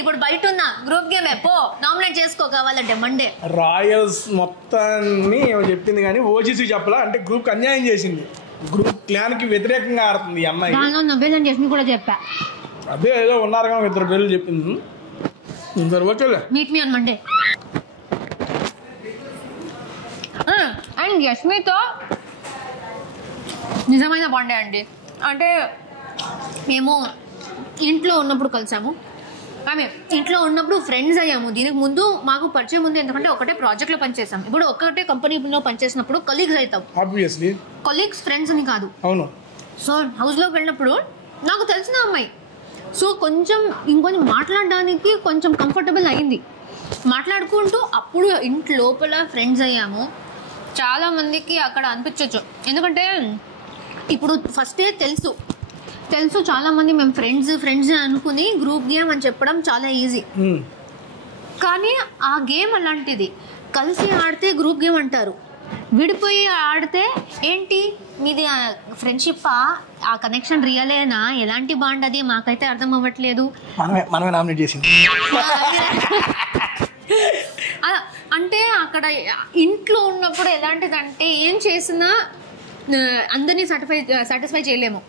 ఇప్పుడు బయట ఉన్నా గ్రూప్ గేమే. పో నామినేట్ చేసుకో కావాలంటే మండే. రాయల్స్ మొత్తాన్ని చెప్పింది కానీ ఓజీసీ చెప్పలా, అంటే గ్రూప్ అన్యాయం చేసింది. గ్రూప్ క్లాన్ కి వ్యతిరేకంగా ఆడుతుంది ఈ అమ్మాయి. నవ్వేదని యష్మి కూడా చెప్పా. అదే ఏదో ఉన్నారు కానీ ఇద్దరు పేర్లు చెప్పింది. ఓకేలే, meet me on Monday. And యష్మితో నిజమైన బాండే అండి. అంటే మేము ఇంట్లో ఉన్నప్పుడు కలిసాము, ఆమె ఇంట్లో ఉన్నప్పుడు ఫ్రెండ్స్ అయ్యాము. దీనికి ముందు మాకు పరిచయం ఉంది, ఎందుకంటే ఒకటే ప్రాజెక్ట్లో పనిచేసాం. ఇప్పుడు ఒకటే కంపెనీలో పనిచేసినప్పుడు కొలీగ్స్ అవుతాం. ఆబ్వియస్లీ కొలీగ్స్ ఫ్రెండ్స్ అని కాదు. అవును. సో హౌస్లోకి వెళ్ళినప్పుడు నాకు తెలిసిన అమ్మాయి, సో ఇంకొంచెం మాట్లాడడానికి కొంచెం కంఫర్టబుల్ అయింది. మాట్లాడుకుంటూ అప్పుడు ఇంటి లోపల ఫ్రెండ్స్ అయ్యాము. చాలా మందికి అక్కడ అనిపించవచ్చు, ఎందుకంటే ఇప్పుడు ఫస్టే తెలుసు చాలా మంది మేము ఫ్రెండ్స్ అనుకుని గ్రూప్ గేమ్ అని చెప్పడం చాలా ఈజీ. కానీ ఆ గేమ్ అలాంటిది. కలిసి ఆడితే గ్రూప్ గేమ్ అంటారు, విడిపోయి ఆడితే ఏంటి మీది ఫ్రెండ్షిప్పా, ఆ కనెక్షన్ రియలేనా, ఎలాంటి బాండ్ అది మాకైతే అర్థం అవ్వట్లేదు. మనమే నామినేట్ చేసింది. అంటే అక్కడ ఇంట్లో ఉన్నప్పుడు ఎలాంటిదంటే ఏం చేసినా అందరినీ సాటిస్ఫై చేయలేము.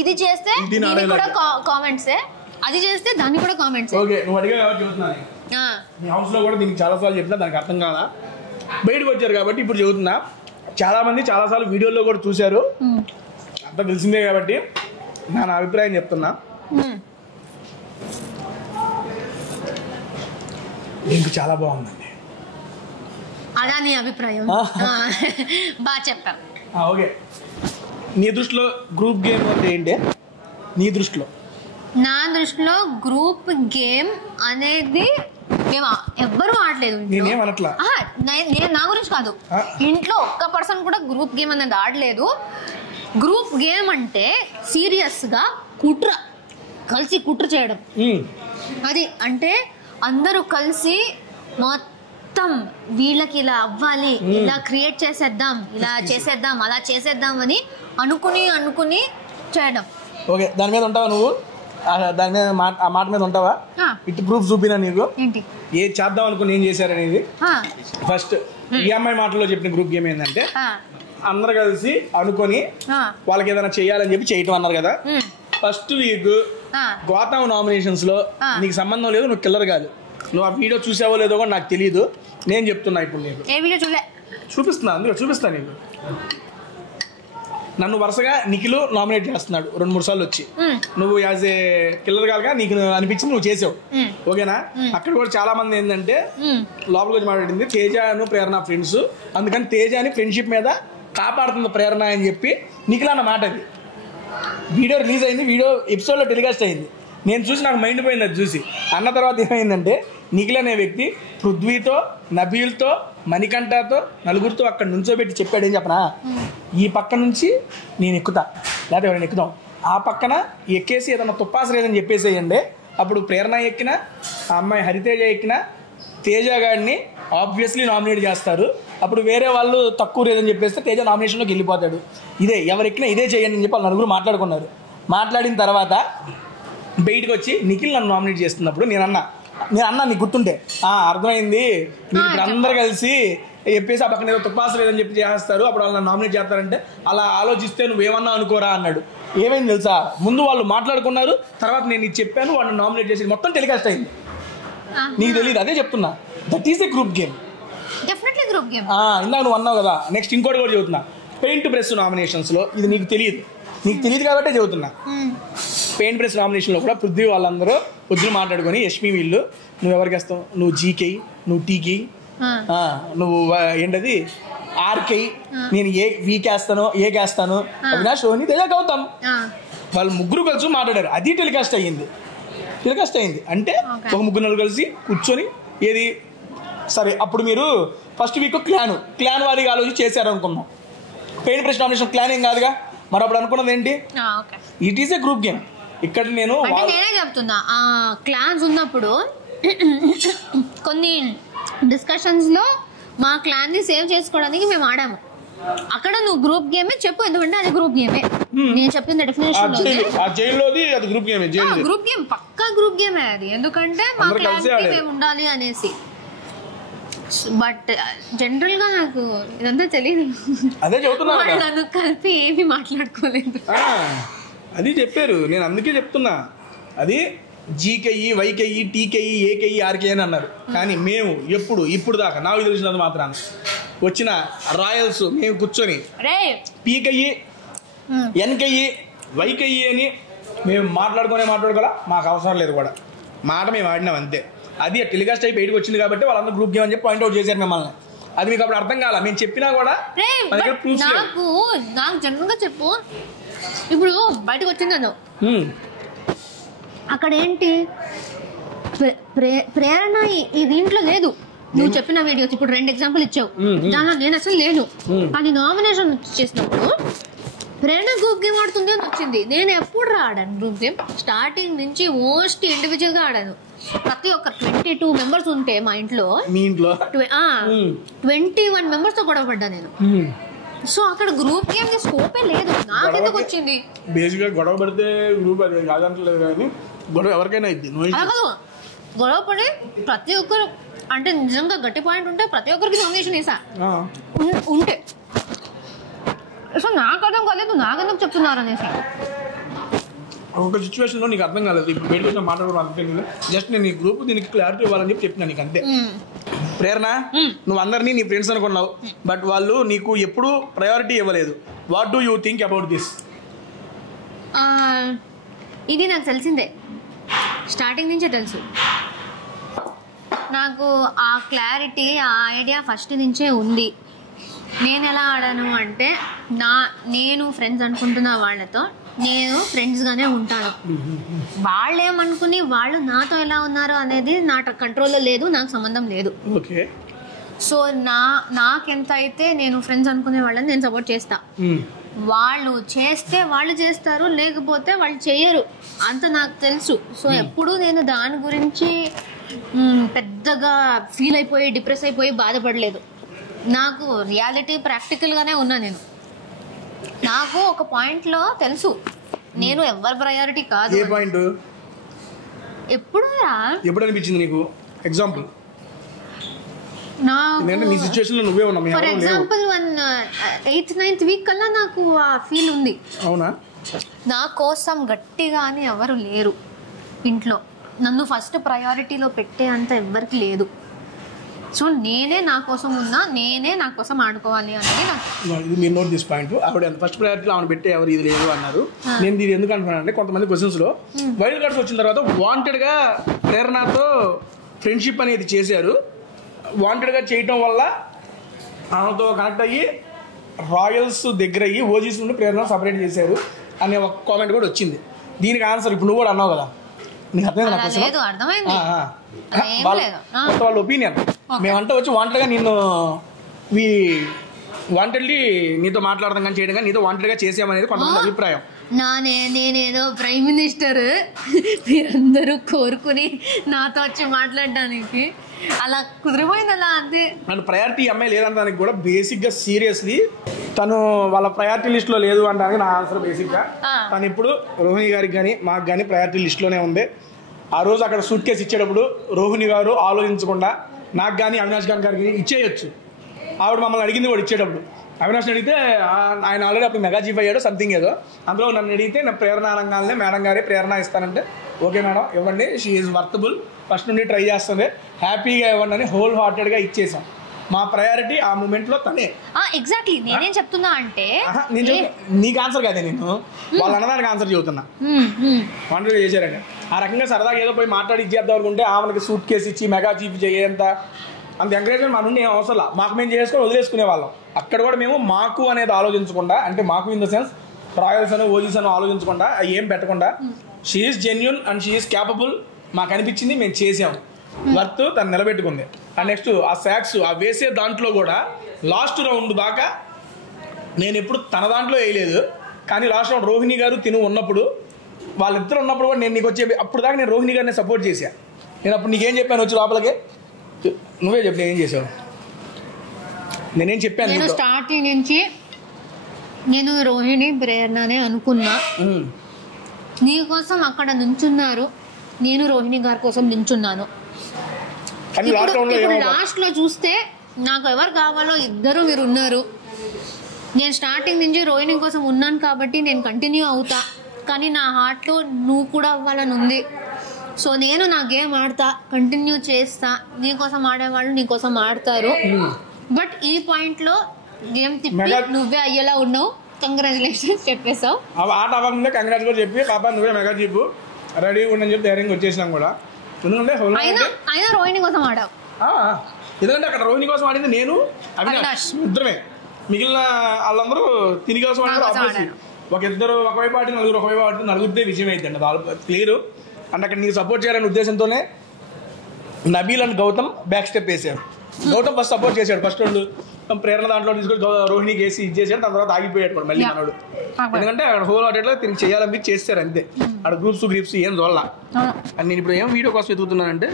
ఇది చేస్తే దీనికి కూడా కామెంట్సే, అది చేస్తే దాన్ని కూడా కామెంట్స్. ఓకే, నువ్వు అడిగా కాబట్టి చెబుతున్నా. మీ హౌస్లో కూడా దీనికి చాలాసార్లు చెప్పినా దానికి అర్థం కాదా, బయటకు వచ్చారు కాబట్టి ఇప్పుడు చెబుతున్నా. చాలా మంది చాలాసార్లు వీడియోలో కూడా చూశారు, అంతా తెలిసిందే. కాబట్టి నా అభిప్రాయం చెప్తున్నా. డ్రింక్ చాలా బాగుందండి. అదా నీ అభిప్రాయం? బాగా చెప్పావు. ఓకే, నీ దృష్టిలో గ్రూప్ గేమ్ అంటే ఏంటి? నీ దృష్టిలో? నా దృష్టిలో గ్రూప్ గేమ్ అనేది మేము ఎవ్వరూ ఆడలేదు. నేనేమనట్లా, నేను నా గురించి కాదు, ఇంట్లో ఒక్క పర్సన్ కూడా గ్రూప్ గేమ్ అనేది ఆడలేదు. గ్రూప్ గేమ్ అంటే సీరియస్ గా కలిసి కుట్ర చేయడం. అది అంటే అందరూ కలిసి మొత్తం వీళ్ళకి ఇలా అవ్వాలి, ఇలా క్రియేట్ చేసేద్దాం, ఇలా చేసేద్దాం, అలా చేసేద్దాం అని అనుకుని చేయడం. ఓకే, దాని మీద ఉంటావా నువ్వు? దాని మీద ఆ మాట మీద ఉంటావా? ఇటు ప్రూఫ్ చూపినా నీకు ఏంటి ఏది చేద్దాం అనుకుని ఏం చేశారనేది. ఫస్ట్ ఈ అమ్మాయి మాటల్లో చెప్పిన గ్రూప్ గేమ్ ఏంటంటే అందరు కలిసి అనుకొని వాళ్ళకి ఏదైనా చెయ్యాలని చెప్పి చేయటం అన్నారు కదా. ఫస్ట్ వీక్ గౌతమ్ నామినేషన్స్ లో నీకు సంబంధం లేదు, నువ్వు కిల్లర్ కాదు. నువ్వు ఆ వీడియో చూసావో లేదో కూడా నాకు తెలియదు. నేను చెప్తున్నా ఇప్పుడు నీకు చూపిస్తున్నా, అందులో చూపిస్తా నీకు. నన్ను వరుసగా నిఖిల్ నామినేట్ చేస్తున్నాడు 2-3 సార్లు వచ్చి. నువ్వు యాజ్ ఏ కిల్లర్ కాగా నీకు అనిపించింది నువ్వు చేసావు. ఓకేనా? అక్కడ కూడా చాలా మంది ఏంటంటే లోపలికి వచ్చి మాట్లాడింది తేజను ప్రేరణ ఫ్రెండ్స్, అందుకని తేజని ఫ్రెండ్షిప్ మీద కాపాడుతుంది ప్రేరణ అని చెప్పి నిఖిల్ అన్న మాట. అది వీడియో రిలీజ్ అయింది, వీడియో ఎపిసోడ్లో టెలికాస్ట్ అయింది. నేను చూసి నాకు మైండ్ పోయింది. అది చూసి అన్న తర్వాత ఏమైందంటే నిఖిల్ అనే వ్యక్తి పృథ్వీతో, నబీల్తో, మణికంఠతో నలుగురితో అక్కడ నుంచోబెట్టి చెప్పాడు. ఏం చెప్పనా, ఈ పక్క నుంచి నేను ఎక్కుతా, లేకపోతే ఎవరైనా ఎక్కుదాం, ఆ పక్కన ఎక్కేసి ఏదన్నా తుప్పాసు లేదని చెప్పేసేయండి. అప్పుడు ప్రేరణ ఎక్కినా, ఆ అమ్మాయి హరితేజ ఎక్కినా తేజ గారిని ఆబ్వియస్లీ నామినేట్ చేస్తారు. అప్పుడు వేరే వాళ్ళు తక్కువ లేదని చెప్పేస్తే తేజ నామినేషన్లోకి వెళ్ళిపోతాడు. ఎవరెక్కినా ఇదే చేయండి అని చెప్పి వాళ్ళు నలుగురు మాట్లాడుకున్నారు. మాట్లాడిన తర్వాత బయటకు వచ్చి నిఖిల్ నన్ను నామినేట్ చేస్తున్నప్పుడు నేను అన్నా నీకు గుర్తుంటే అర్థమైంది, మీరు ఇప్పుడు అందరు కలిసి చెప్పేసి ఆ పక్కన ఏదో తుపాసు లేదని చెప్పి చేస్తారు, అప్పుడు వాళ్ళు నన్ను నామినేట్ చేస్తారంటే అలా ఆలోచిస్తే నువ్వేమన్నా అనుకోరా అన్నాడు. ఏమైంది తెలుసా, ముందు వాళ్ళు మాట్లాడుకున్నారు, తర్వాత నేను ఇది చెప్పాను, వాళ్ళు నామినేట్ చేసి మొత్తం టెలికాస్ట్ అయింది. నీకు తెలియదు, అదే చెప్తున్నా. That is a group game. ఇందాక నువ్వు అన్నావు కదా. నెక్స్ట్ ఇంకోటి కూడా చెబుతున్నా, పెయింట్ బ్రష్ నామినేషన్స్ లో ఇది నీకు తెలియదు కాబట్టే చెబుతున్నా. పెయింట్ బ్రష్ నామినేషన్లో కూడా పృథ్వీ వాళ్ళందరూ పొద్దున మాట్లాడుకొని యష్మి వీళ్ళు నువ్వు ఎవరికి వేస్తావు, నువ్వు జీకి, నువ్వు టీకి, నువ్వు ఏంటది ఆర్కి, నేను వీకేస్తాను, ఏకేస్తాను, అవినాష్ రోహిణి తేజ గౌతమ్, వాళ్ళు ముగ్గురు కలిసి మాట్లాడారు. అది టెలికాస్ట్ అయ్యింది. అంటే ఒక ముగ్గురు కలిసి కూర్చొని ఏది సరే. అప్పుడు మీరు ఫస్ట్ వీక్ క్లాన్ వారిగా ఆలోచించి చేశారు అనుకున్నాం. పెయింట్ బ్రష్ నామినేషన్ క్లాన్ ఏం కాదుగా. మరి అప్పుడు అనుకున్నది ఏంటి, it is a group game. ఇక్కడ నేనే చెప్తున్నా, క్లాన్స్ ఉన్నప్పుడు కొన్ని డిస్కషన్స్ లో మా క్లాన్ ని సేవ్ చేసుకోవడానికి మేము ఆడాము. అక్కడ నువ్వు గ్రూప్ గేమే చెప్పు, ఎందుకంటే అది గ్రూప్ గేమే. నేను చెప్పిన డెఫినేషన్ గ్రూప్ గేమ్ పక్కా గ్రూప్ గేమే అది, ఎందుకంటే మా క్లాన్ కి మేము ఉండాలి అనేసి. బట్ జనరల్ గా నాకు ఇదంతా తెలియదు. అదే చెప్తున్నా, నన్ను కలిపి ఏమి మాట్లాడుకోలేదు. అది చెప్పారు, నేను అందుకే చెప్తున్నా. అది జీకెయ్యి, వైకెయ్యి, టీకెయ్యి, ఏకెయ్యి, ఆర్కెయ్యి అని అన్నారు. కానీ మేము ఇప్పుడు దాకా నాకు తెలిసినంత మాత్రాన వచ్చిన రాయల్స్ మేము కూర్చొని పీకెయ్యి, ఎన్కెయ్యి, వైకెయ్యి అని మేము మాట్లాడుకోవాలా. మాకు అవసరం లేదు కూడా, మాట మేము ఆడినాం అంతే. అది టెలికాస్ట్ అయి బయటకు వచ్చింది కాబట్టి వాళ్ళందరూ గ్రూప్ గేమ్ అని చెప్పి పాయింట్అవుట్ చేశారు మిమ్మల్ని. అది మీకు అప్పుడు అర్థం కాల, మేము చెప్పినా కూడా. నాకు జనరల్గా చెప్పు, ఇప్పుడు బయటకు వచ్చిందో అక్కడ ఏంటి ప్రేరణ ఈ దీంట్లో లేదు. నువ్వు చెప్పిన వీడియోస్ ఇప్పుడు 2 ఎగ్జాంపుల్ ఇచ్చావు, దానిలో నేను అసలు లేను. కానీ నామినేషన్ చేసినప్పుడు ప్రేరణ గ్రూప్ గేమ్ ఆడుతుంది అని వచ్చింది. నేను ఎప్పుడు ఆడాను గ్రూప్ గేమ్, స్టార్టింగ్ నుంచి మోస్ట్ ఇండివిజువల్ గా ఆడాను. ప్రతి ఒక్క 22 మెంబర్స్ ఉంటే మా ఇంట్లో 21 మెంబర్స్ తో గొడవ పడ్డా నేను. సో అక్కడ గ్రూప్ గేమ్ కి స్కోపే లేదు. నాకెందుకు వచ్చింది? బేసిక్ గా గొడవ పడితే గ్రూప్ అది కాదంటలేదు, కానీ గొడవ ఎవరికైనా అయింది. గొడవ పడి ప్రతి ఒక్కరు అంటే నిజంగా గట్టి పాయింట్ ఉంటే ప్రతి ఒక్కరికి నామినేషన్ వేసా ఉంటే. సో నాకు అర్థం కాలేదు, నాకెందుకు చెప్తున్నారు అనేసి. ఒక సిచ్యువేషన్ లో నీకు అర్థం కాలేదు, ఇప్పుడు బయట వచ్చిన మాట్లాడడం అర్థం. జస్ట్ నేను ఈ గ్రూప్ దీనికి క్లారిటీ ఇవ్వాలని చెప్పి చెప్పినా నీకు అంతే. ప్రేరణ, నువ్వు అందరినీ నీ ఫ్రెండ్స్ అనుకున్నావు, బట్ వాళ్ళు నీకు ఎప్పుడు ప్రయారిటీ ఇవ్వలేదు. What do you think about this? ఇది నాకు తెలిసిందే, స్టార్టింగ్ నుంచే తెలుసు నాకు. ఆ క్లారిటీ, ఆ ఐడియా ఫస్ట్ నుంచే ఉంది. నేను ఎలా ఆడాను అంటే నేను ఫ్రెండ్స్ అనుకుంటున్న వాళ్ళతో నేను ఫ్రెండ్స్గానే ఉంటాను. వాళ్ళు ఏమనుకుని వాళ్ళు నాతో ఎలా ఉన్నారు అనేది నా కంట్రోల్లో లేదు, నాకు సంబంధం లేదు. ఓకే. సో నాకెంత అయితే నేను ఫ్రెండ్స్ అనుకునే వాళ్ళని నేను సపోర్ట్ చేస్తా. వాళ్ళు చేస్తే వాళ్ళు చేస్తారు, లేకపోతే వాళ్ళు చేయరు, అంత నాకు తెలుసు. సో ఎప్పుడు నేను దాని గురించి పెద్దగా ఫీల్ అయిపోయి డిప్రెస్ అయిపోయి బాధపడలేదు. నాకు రియాలిటీ ప్రాక్టికల్గానే ఉన్నా. నాకు ఒక పాయింట్లో తెలుసు నేను ఎవరి ప్రయారిటీ కాదు. ఏ పాయింట్? ఎప్పుడు అనిపించింది నీకు? ఎగ్జాంపుల్ నీ సిచ్యువేషన్ లో నువ్వే ఉన్నావు. For example 8th 9th week కల్లా నాకు ఆ ఫీల్ ఉంది. అవునా? నా కోసం గట్టిగా అని ఎవరు లేరు ఇంట్లో, నన్ను ఫస్ట్ ప్రయారిటీలో పెట్టే అంత ఎవ్వరికి లేదు. సో నేనే నా కోసం ఉన్నా, నేనే నా కోసం ఆడుకోవాలి అనేది నాకు. ఇది మీరు నోట్ దిస్ పాయింట్. ఆవిడ ఫస్ట్ ప్రయారిటీలో ఆమె పెట్టే ఎవరు ఇది లేదు అన్నారు. నేను ఇది ఎందుకు అనుకున్నాను అంటే కొంతమంది క్వశ్చన్స్ లో వైల్డ్ కార్డ్స్ వచ్చిన తర్వాత వాంటెడ్ గా ప్రేరణతో ఫ్రెండ్షిప్ అనేది చేశారు. వాంటెడ్ గా చేయటం వల్ల ఆమెతో కనెక్ట్ అయ్యి రాయల్స్ దగ్గర అయ్యి ఓజీస్ నుండి ప్రేరణ సపరేట్ చేశారు అనే ఒక కామెంట్ కూడా వచ్చింది. దీనికి ఆన్సర్ ఇప్పుడు నువ్వు కూడా అన్నావు కదా, నీకు అర్థమైంది? వాళ్ళ ఒపీనియన్. మేమంటే వచ్చి వాంటెడ్గా నిన్ను వాంటెడ్లీ నీతో మాట్లాడడం కానీ చేయడం కానీ నీతో వాంటెడ్గా చేసామనేది కొంతమంది అభిప్రాయం. నేనేదో ప్రైమ్ మినిస్టర్, మీరందరూ కోరుకుని నాతో వచ్చి మాట్లాడడానికి అలా కుదిరిపోయింది. అలా అంతే. నన్ను ప్రయారిటీ అమ్మాయి లేదనడానికి కూడా బేసిక్గా సీరియస్లీ తను వాళ్ళ ప్రయారిటీ లిస్ట్లో లేదు అనడానికి నా ఆన్సర్ బేసిక్గా తను ఇప్పుడు రోహిణి గారికి కానీ మాకు కానీ ప్రయారిటీ లిస్ట్లోనే ఉంది. ఆ రోజు అక్కడ సూట్ కేసు ఇచ్చేటప్పుడు రోహిణి గారు ఆలోచించకుండా నాకు కానీ అవినాష్ గారికి ఇచ్చేయచ్చు. ఆవిడ మమ్మల్ని అడిగింది కూడా ఇచ్చేటప్పుడు. అవినాష్ని అడిగితే ఆయన ఆల్రెడీ అప్పుడు మెగా చీఫ్ అయ్యాడు సంథింగ్ ఏదో. అందులో నన్ను అడిగితే నేను ప్రేరణ అనగానే మేడం గారి ప్రేరణ ఇస్తానంటే ఓకే మేడం ఇవ్వండి, షీ ఈజ్ వర్తబుల్, ఫస్ట్ నుండి ట్రై చేస్తుంది, హ్యాపీగా ఇవ్వండి అని హోల్ హార్టెడ్గా ఇచ్చేసాం. మా ప్రయారిటీ ఆ మూమెంట్లో తనే. ఎగ్జాక్ట్లీ నేనేం చెప్తున్నా అంటే నీకు ఆన్సర్ కాదే, నేను వాళ్ళు అన్నదానికి ఆన్సర్ చెబుతున్నా. వాంటెడ్గా చేశారండి ఆ రకంగా సరదాగా ఏదో పోయి మాట్లాడి ఇచ్చేద్దాం అనుకుంటే ఆమెకి సూట్ కేసు ఇచ్చి మెగా చీఫ్ చేయేంత అంత ఎంకరేజ్మెంట్ మన నుండి ఏం అవసరం. మాకు మేము చేసుకొని వదిలేసుకునే వాళ్ళం. అక్కడ కూడా మేము మాకు అనేది ఆలోచించకుండా, అంటే మాకు ఇన్ ద సెన్స్ రాయల్స్ అని ఓజీస్ అని ఆలోచించకుండా ఏం పెట్టకుండా she is genuine and she is capable మాకు అనిపించింది, మేము చేసాము, వర్త్ తను నిలబెట్టుకుంది. అండ్ నెక్స్ట్ ఆ సాక్స్ ఆ వేసే దాంట్లో కూడా లాస్ట్ రౌండ్ దాకా నేను ఎప్పుడు తన దాంట్లో వేయలేదు, కానీ లాస్ట్ రౌండ్ రోహిణి గారు తిను ఉన్నప్పుడు వాళ్ళిద్దరు ఉన్నప్పుడు కూడా నేను నీకు వచ్చే అప్పుడు దాకా నేను రోహిణి గారిని సపోర్ట్ చేశాను. నేను అప్పుడు నీకేం చెప్పాను వచ్చి లోపలికి? నువ్వే చెప్పు ఏం చేసావు. నేనేం చెప్పాను? నేను స్టార్టింగ్ నుంచి నేను రోహిణి ప్రేరణనే అనుకున్నా. నీకోసం అక్కడ నించున్నారు, నేను రోహిణి గారి కోసం నించున్నాను. లాస్ట్ లో చూస్తే నాకు ఎవరు కావాలో ఇద్దరు మీరు ఉన్నారు. నేను స్టార్టింగ్ నుంచి రోహిణి కోసం ఉన్నాను కాబట్టి నేను కంటిన్యూ అవుతా, కానీ నా హార్ట్లో నువ్వు కూడా అవ్వాలని ఉంది. సో నేను నా గేమ్ ఆడతా, కంటిన్యూ చేస్తా. నీకోసం ఆడేవాళ్ళు నీకోసం ఆడతారు. బట్ ఈ పాయింట్ లో గేమ్ తిప్పి నువ్వే అయ్యేలా ఉన్నావు. కంగ్రాచులేషన్స్ చెప్పేసావు. ఆట అవ్వకుండా కంగ్రాట్స్ కూడా చెప్పి పాప నువ్వే మెగా చీఫ్ రెడీ ఉండని చెప్పి ధైర్యంగా వచ్చేసినాం కూడా. ఎందుకంటే అయినా రోహిణి కోసం ఆడావు. ఎందుకంటే అక్కడ రోహిణి కోసం ఆడింది నేను అవినాష్ ఇద్దరమే. మిగిలిన వాళ్ళందరూ తిని కోసం ఆడారు. ఒక ఇద్దరు ఒకవైపు ఆడి నలుగురు ఒకవైపు ఆడితే నలుగురితే విజయం అవుతుంది వాళ్ళు క్లియర్. అండ్ అక్కడ నీకు సపోర్ట్ చేయాలనే ఉద్దేశంతోనే Nabeel and Gautam back step వేసారు. గౌతమ్ ఫస్ట్ సపోర్ట్ చేశాడు, ఫస్ట్ రెండు ప్రేరణ దాంట్లో తీసుకొని రోహిణికి వేసి ఇది చేశాడు. దాని తర్వాత ఆగిపోయాడు కూడా మళ్ళీ మనోడు. ఎందుకంటే అక్కడ హోల్ హార్టెడ్లో తిరిగి చేయాలని చేస్తారు అంతే. అక్కడ గ్రూప్స్ ఏం చూడాల. అండ్ నేను ఇప్పుడు ఏం వీడియో కోసం వెతుకుతున్నానంటే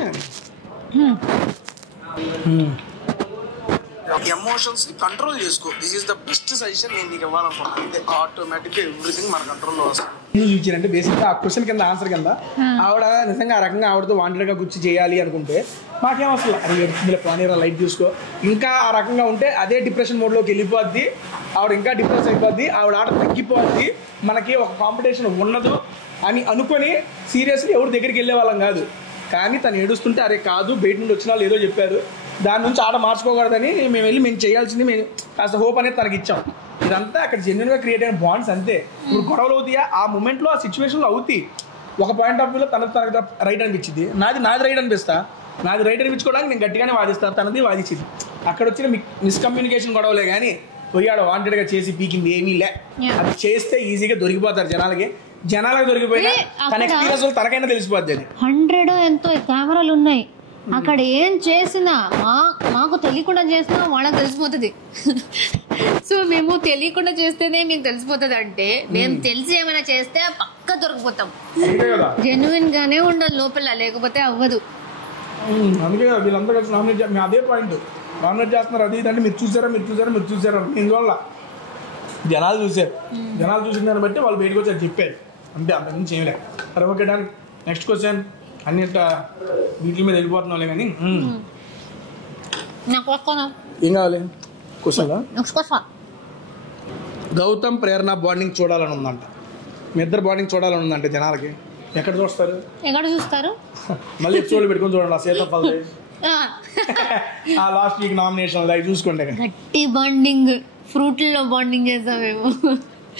ఎమోషన్స్ ని కంట్రోల్ చేసుకో. This is the best suggestion నేను నీకు ఇవ్వాలనుకున్నాను. అంతే ఆటోమేటిక్గా ఎవ్రీథింగ్ మన కంట్రోల్లో వస్తుంది. ఎందుకు చూచారంటే బేసిక్గా ఆ క్వశ్చన్ కింద ఆన్సర్ కింద ఆవిడ నిజంగా ఆ రకంగా ఆవిడతో వాంటెడ్గా గుర్చి చేయాలి అనుకుంటే మాకేం అసలు అది ప్లానీరా లైట్ చూసుకో. ఇంకా ఆ రకంగా ఉంటే అదే డిప్రెషన్ మోడ్లోకి వెళ్ళిపోద్ది. ఆవిడ ఇంకా డిప్రెస్ అయిపోద్ది, ఆవిడ ఆట తగ్గిపోద్ది, మనకి ఒక కాంపిటీషన్ ఉండదు అని అనుకొని సీరియస్లీ ఎవరి దగ్గరికి వెళ్ళే వాళ్ళం కాదు. కానీ తను ఏడుస్తుంటే అరే కాదు బయట నుండి వచ్చిన వాళ్ళు ఏదో చెప్పారు దాని నుంచి ఆట మార్చుకోకూడదని మేము చేయాల్సింది మేము కాస్త హోప్ అనేది తనకి ఇచ్చాం. ఇదంతా అక్కడ జెన్యున్గా క్రియేట్ అయిన బాండ్స్ అంతే. ఇప్పుడు గొడవలు అవుతాయా ఆ మూమెంట్లో ఆ సిచ్యువేషన్లో అవుతాయి. ఒక పాయింట్ ఆఫ్ వ్యూలో తనకు రైట్ అనిపించింది, నాది రైట్ అనిపిస్తా. నాది రైట్ అనిపించుకోవడానికి నేను గట్టిగానే వాదిస్తాను, తనది వాదించింది. అక్కడ వచ్చిన మిస్కమ్యూనికేషన్ గొడవలే కానీ పోయాడు వాంటెడ్గా చేసి పీకింది ఏమీ లే. అది చేస్తే ఈజీగా దొరికిపోతారు జనాలకు దొరికిపోయినా తన ఎక్స్పీరియన్స్ తనకైనా తెలిసిపోద్ది. అది 100 ఎంతో కెమెరాలు ఉన్నాయి అక్కడ. ఏం చేసినా మాకు తెలియకుండా చేసినా వాళ్ళకి తెలిసిపోతుంది. సో మేము తెలియకుండా చేస్తేనే మీకు తెలిసిపోతుంది. అంటే మేము తెలిసి ఏమైనా చేస్తే పక్క దొరికిపోతాం. జెన్యున్ గానే ఉండాలి లోపల, లేకపోతే అవ్వదు. అందుకే వీళ్ళంతా కలిసి నామినేట్ అదే పాయింట్ నామినేట్ చేస్తున్నారు. అది ఇదంటే మీరు చూసారా ఇందువల్ల జనాలు చూసారు. జనాలు చూసిన దాన్ని బట్టి వాళ్ళు బయటకు వచ్చి చెప్పారు అంతే, అంతకుమించి చేయలే. సరే ఓకే డన్. Next question. అన్నిట వీటి మీద వెళ్ళిపోతున్నావులే కానీ ఏం కావాలి క్వశ్చన్? గౌతమ్ ప్రేరణ బాండింగ్ చూడాలని ఉందంట. మీ ఇద్దరు బాండింగ్ చూడాలని ఉందంటే జనాలకి ఎక్కడ చూస్తారు? మళ్ళీ ఎపిసోడ్లు పెట్టుకొని చూడండి. ఆ సీతాఫల్ ఆ లాస్ట్ వీక్ నామినేషన్ అవి చూసుకోండి. గట్టి బాండింగ్, ఫ్రూట్లో బాండింగ్ చేస్తామేమో.